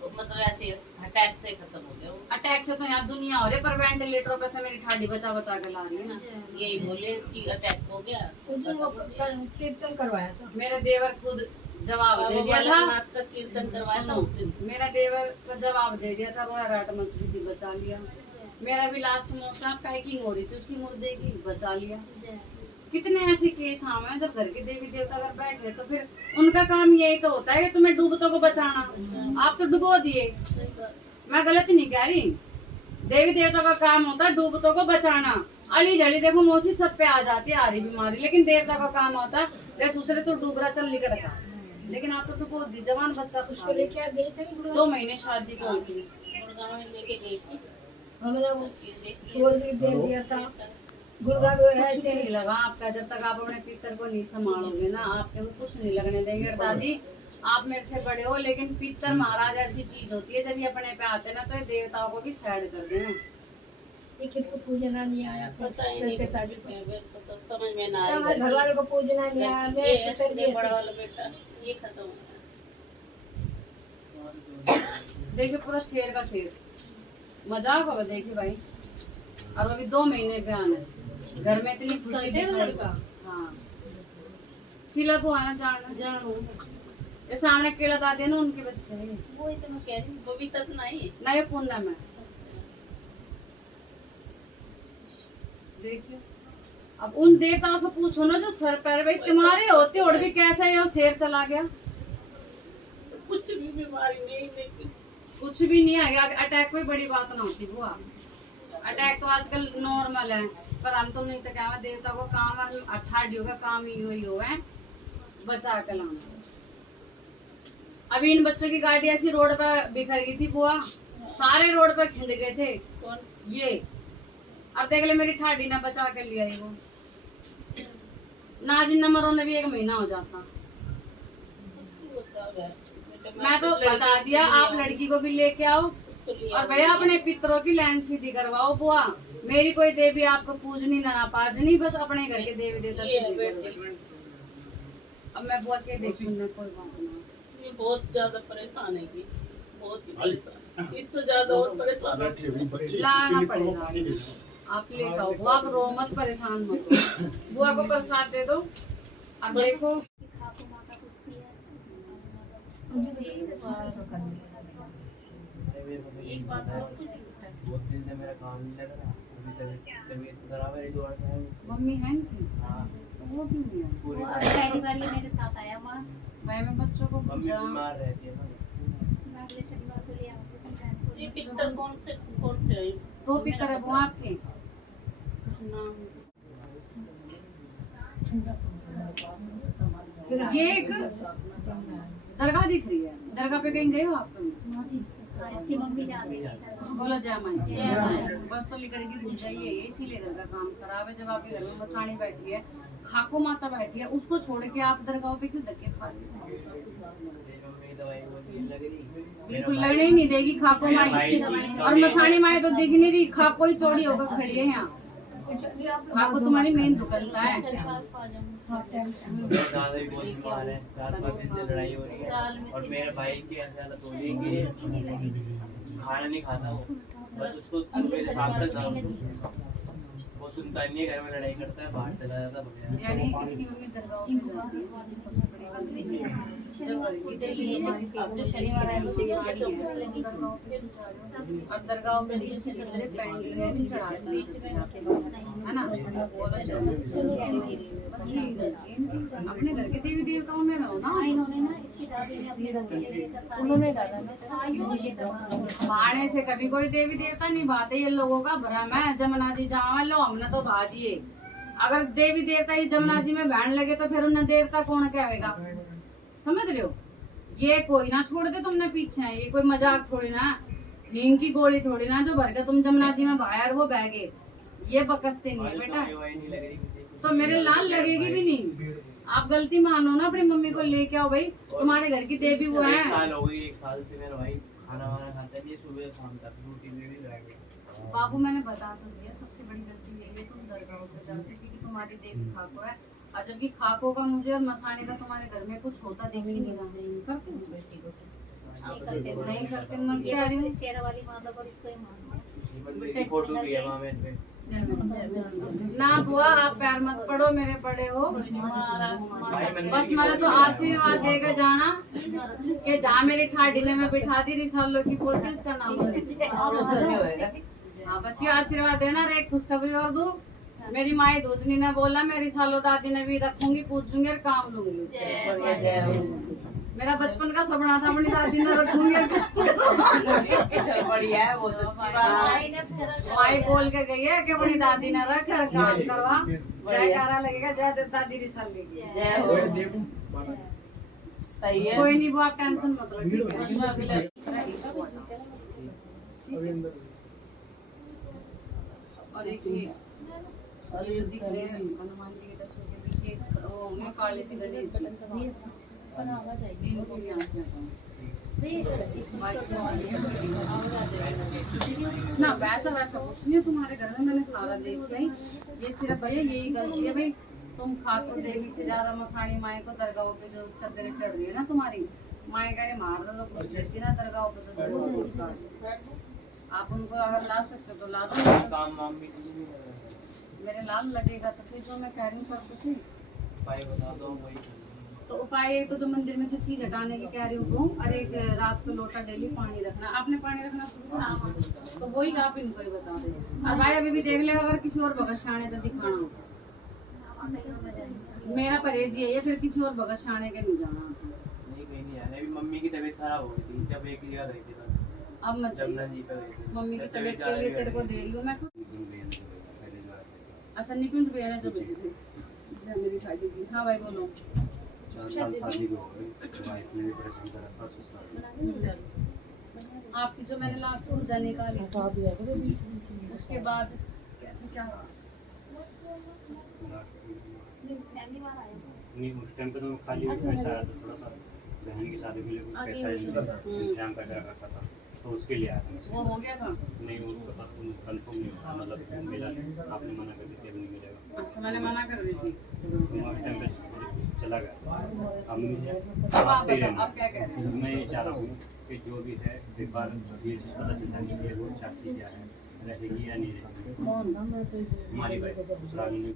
मतलब ऐसे अटैक से खत्म हो गया वो। अटैक से तो यहाँ दुनिया हो रही, पर वेंटिलेटरों पे से मेरी ठाडी बचा बचा के ला रही है ना। यही बोले कि अटैक हो गया। उस दिन वो कीर्तन करवाया था। मेरा देवर खुद जवाब दे दिया था, नाथ का कीर्तन करवाया था सुनो, उस दिन। मेरा देवर का जवाब दे दिया था, रोया राट मच गई थी, बचा लिया। मेरा भी लास्ट मोस्ट पैकिंग हो रही थी उसकी मुर्दे की, बचा लिया। कितने ऐसे केस हैं जब घर के देवी देवता अगर बैठ गए तो फिर उनका काम यही तो होता है कि तुम्हें डूबतों को बचाना। आप तो डुबो दिए, मैं गलत नहीं कह रही। देवी देवता का काम होता है डूबतों को बचाना। अली जली देखो मौसी सब पे आ जाती है आ रही बीमारी, लेकिन देवता का काम होता है दूसरे तो डूब रहा चल निकल रहा, लेकिन आप तो डुबो दी। जवान बच्चा उसको लेके आ गई थी 2 महीने शादी को हुई थी। गुड़गांव में लेके गई थी। हमने वो छोड़ भी दे दिया था। गुड़गांव में कुछ ऐसे भी नहीं लगा आपका, जब तक आप अपने पितर को नहीं संभालोगे ना आपके को कुछ नहीं लगने देंगे। और दादी आप मेरे से बड़े हो, लेकिन पितर महाराज ऐसी चीज होती है जब ये अपने पे आते ना तो ये देवताओं को भी साइड कर देना। लेकिन को पूजना नहीं आया, पता ही सर नहीं, के ताज को मेरे को तो समझ में ना हमारे आई। घर वालों को पूजना नहीं आया। मेरे ये ससुर भी बड़ा ऐसे। वाला बेटा ये खत्म हो देखिए पूरा शेर का शेर, मजाक होगा देखिए भाई। और वो भी 2 महीने पे आना है। घर में इतनी खुशी दिख रही है। हाँ शीला को आना जाना ये सामने केला दादी है ना उनके बच्चे हैं। वो ही तो मैं कह रही हूँ, वो भी तक नहीं। ना ये पूनम है। देखिए अब उन देवताओं से पूछो ना जो सर पर भाई तुम्हारे होते और भी कैसे ये शेर चला गया। कुछ भी बीमारी नहीं लेकिन कुछ भी नहीं आ गया। अटैक कोई बड़ी बात ना होती बुआ, अटैक तो आजकल नॉर्मल है। पर हम तो नहीं तो क्या है, देवता को काम और ठाडियों का काम ही वही हो है बचा के लाना। अभी इन बच्चों की गाड़ी ऐसी रोड पे बिखर गई थी बुआ, सारे रोड पे खिंड गए थे कौन ये। अब देख ले मेरी ठाडी ने बचा के लिया वो। नाजिन नंबरों ने भी 1 महीना हो जाता। होता है। मैं तो बता दिया आप लड़की को भी लेके आओ और भैया अपने पितरों की लाइन सीधी करवाओ बुआ। मेरी कोई देवी आपको पूजनी ना पाजनी, बस अपने घर के देवी देवता सीधी करो। अब मैं बुआ के देखूंगा कोई बात ना। ये बहुत ज्यादा परेशान है कि बहुत ही परेशान। इससे ज्यादा और परेशान है। लाना पड़ेगा आप लेके आओ बुआ, आप रो मत परेशान मत हो। बुआ को प्रसाद दे दो। अब देखो खाको माता पूछती है, एक बात और बहुत दिन से मेरा काम नहीं लग रहा, तबीयत खराब है, दो है। मम्मी है इनकी, हाँ तो वो क्यों नहीं आई? वो अब पहली बार ये मेरे साथ आया माँ। मैं बच्चों को मम्मी पूछा बीमार रहती है ना। मैं अगले शनिवार को ले आऊंगी अपनी बहन को। ये पिक्चर कौन से है? 2 पितर है बुआ आपके। नाम ये एक दरगाह दिख रही है, दरगाह पे कहीं गए हो आप तुम? हाँ जी, हाँ, इसकी मम्मी जान देगी इधर। बोलो जय माई। जय माई। बस तो लिकड़ की घुस जाइए, इसीलिए घर का काम खराब है। जब आपके घर में मसाणी बैठी है, खाको माता बैठी है, उसको छोड़ के आप दरगाह पे क्यों धक्के खा रहे हो? मम्मी दवाई वो लग रही, बिल्कुल लगने ही नहीं देगी खाको माई। और मसाणी माई तो दिख नहीं रही, खाको ही चौड़ी होकर खड़ी है यहाँ। खाको तुम्हारी मेन दुकानता है। दादा भी बहुत बीमार है, 4-5 दिन से लड़ाई हो रही है। और मेरे भाई की ऐसी हालत हो रही है कि खाना नहीं खाता वो, बस उसको सुबह से शाम तक दारू, वो सुनता नहीं है, घर में लड़ाई करता है, बाहर चला जाता है। यानी इसकी मम्मी दरगाह पे जाती है, सबसे बड़ी गलती है। जब घर की देवी हमारी खाको शनिवार है, वो मसाणी है, दरगाह पे जा रहे हो। और दरगाह पे भी चंद्रे पैंट चढ़ाते है ना, बोलो चलो बस यही गलती है इनकी। अपने घर के देवी देवताओं में रहो ना। इन्होंने ना इसकी दादी ने अपनी दादी इसका सारा उन्होंने डाला भाड़े से कभी कोई देवी देवता नहीं भाते, ये लोगों का भ्रम है। जमुना जी जहाँ लो हमने तो भा दिए। अगर देवी देवता ही जमुना जी में बहन लगे तो फिर उन्हें देवता कौन कहेगा? समझ रहे हो? ये कोई ना छोड़ दे तुमने पीछे, ये कोई मजाक थोड़ी ना, हींग की गोली थोड़ी ना जो भर के तुम जमुना जी में भाया वो बह गए। ये बकस्ते नहीं है बेटा, तो मेरे लाल लगेगी भी नहीं। आप गलती मानो ना, अपनी मम्मी को लेके आओ भाई, तुम्हारे घर की देवी वो है। 1 साल हो गई, 1 साल से मेरा भाई खाना वाना खाता नहीं, सुबह शाम तक ड्यूटी में भी रह गया। बाबू मैंने बता तो दिया, सबसे बड़ी गलती यही लिए तुम दरगाह पे जाते, क्योंकि तुम्हारी देवी खाको है। और जबकि खाको का मुझे और मसाने का तुम्हारे घर में कुछ होता देख ही नहीं रहा। करते हो? नहीं करते। मैं क्या रही हूँ, शेरा वाली माता पर इसको ही मानना शिवलिंग की फोटो भी है वहाँ में पे। ना बुआ आप पैर मत पड़ो, मेरे बड़े हो। भाई मंदिर बस की मेरा फोटो तो भी है। आशीर्वाद देगा जाना कि जहाँ मेरी ठाडी ने मैं बिठा दी रिसालो की पोती, उसका नाम हाँ बस ये आशीर्वाद देना। रे खुशखबरी और दू, मेरी माई दूधनी ने बोला मेरी सालो दादी ने भी रखूंगी, पूछूंगी और काम लूंगी उससे। मेरा बचपन का सपना था अपनी दादी ने रखूंगी और बढ़िया है वो तो अच्छी बात है। माई बोल के गई है कि अपनी दादी ने रख और काम करवा। जयकारा लगेगा, जय दादी रिसाल लेगी। सही है। कोई नहीं वो आप टेंशन मत लो, ठीक है। और एक ये जो दिख रहे हैं हनुमान जी की तस्वीर के पीछे वो होंगे काले से गणेश जी, इनको भी यहाँ से ना वैसा वैसा कुछ नहीं है तुम्हारे घर में, मैंने सारा देख लिया ही। ये सिर्फ भैया यही गलती है भाई, तुम खाको देवी से ज्यादा मसाणी माए को दरगाहों पे जो चद्दरें चढ़ रही है ना तुम्हारी माए का मार लो कुछ देती ना दरगाहों पे चद्दरें। आप उनको अगर ला सकते तो ला दो। काम वाम भी कुछ नहीं कर रहा। मेरे लाल लगेगा तो सही, जो मैं कह रही हूँ सब कुछ ही। भाई बता दो वही। तो उपाय एक तो जो मंदिर में से चीज हटाने की कह रही हूँ, और एक रात को लोटा डेली पानी रखना। आपने पानी रखना शुरू करा, तो वही आप इनको ही बता दे। और भाई अभी भी देख ले, अगर किसी और भगत शाने तो दिखाना होता, मेरा परहेज ये है, फिर किसी और भगत शाने के नहीं जाना। नहीं कहीं नहीं आने। अभी मम्मी की तबीयत खराब हो गई थी जब एक लिया रही थी बस। अब मत जब चाहिए, नंदी पे गई थी। मम्मी की तबीयत के लिए तेरे को दे रही हूँ मैं। अच्छा निकुंज भैया ने जो भेजी थी मेरी शादी की। हाँ भाई बोलो। 4 साल शादी को हो गई, वाइफ ने भी परेशान करा था ससुराल। आपकी जो मैंने लास्ट पूजा निकाली उसके बाद कैसे क्या हुआ? नहीं उस टाइम पे तो खाली पैसा आया था, थोड़ा सा बहन की शादी के लिए कुछ पैसा इंतजाम कर रखा था, तो उसके लिए आया था। वो हो गया था? नहीं उसका साथ कंफर्म नहीं हुआ, मतलब मिला नहीं, आपने मना कर दी थी अभी नहीं मिलेगा। अच्छा मैंने मना कर दी थी। उस टाइम पे चला गया। अब मुझे अब आप आते ही बताओ, रहना। अब क्या कह रहे हैं? मैं ये चाह रहा हूँ कि जो भी है एक बार ये चीज़ पता चल जानी चाहिए वो चाहती क्या है, रहेगी या नहीं रहेगी। कौन? हमारी भाई ससुराल में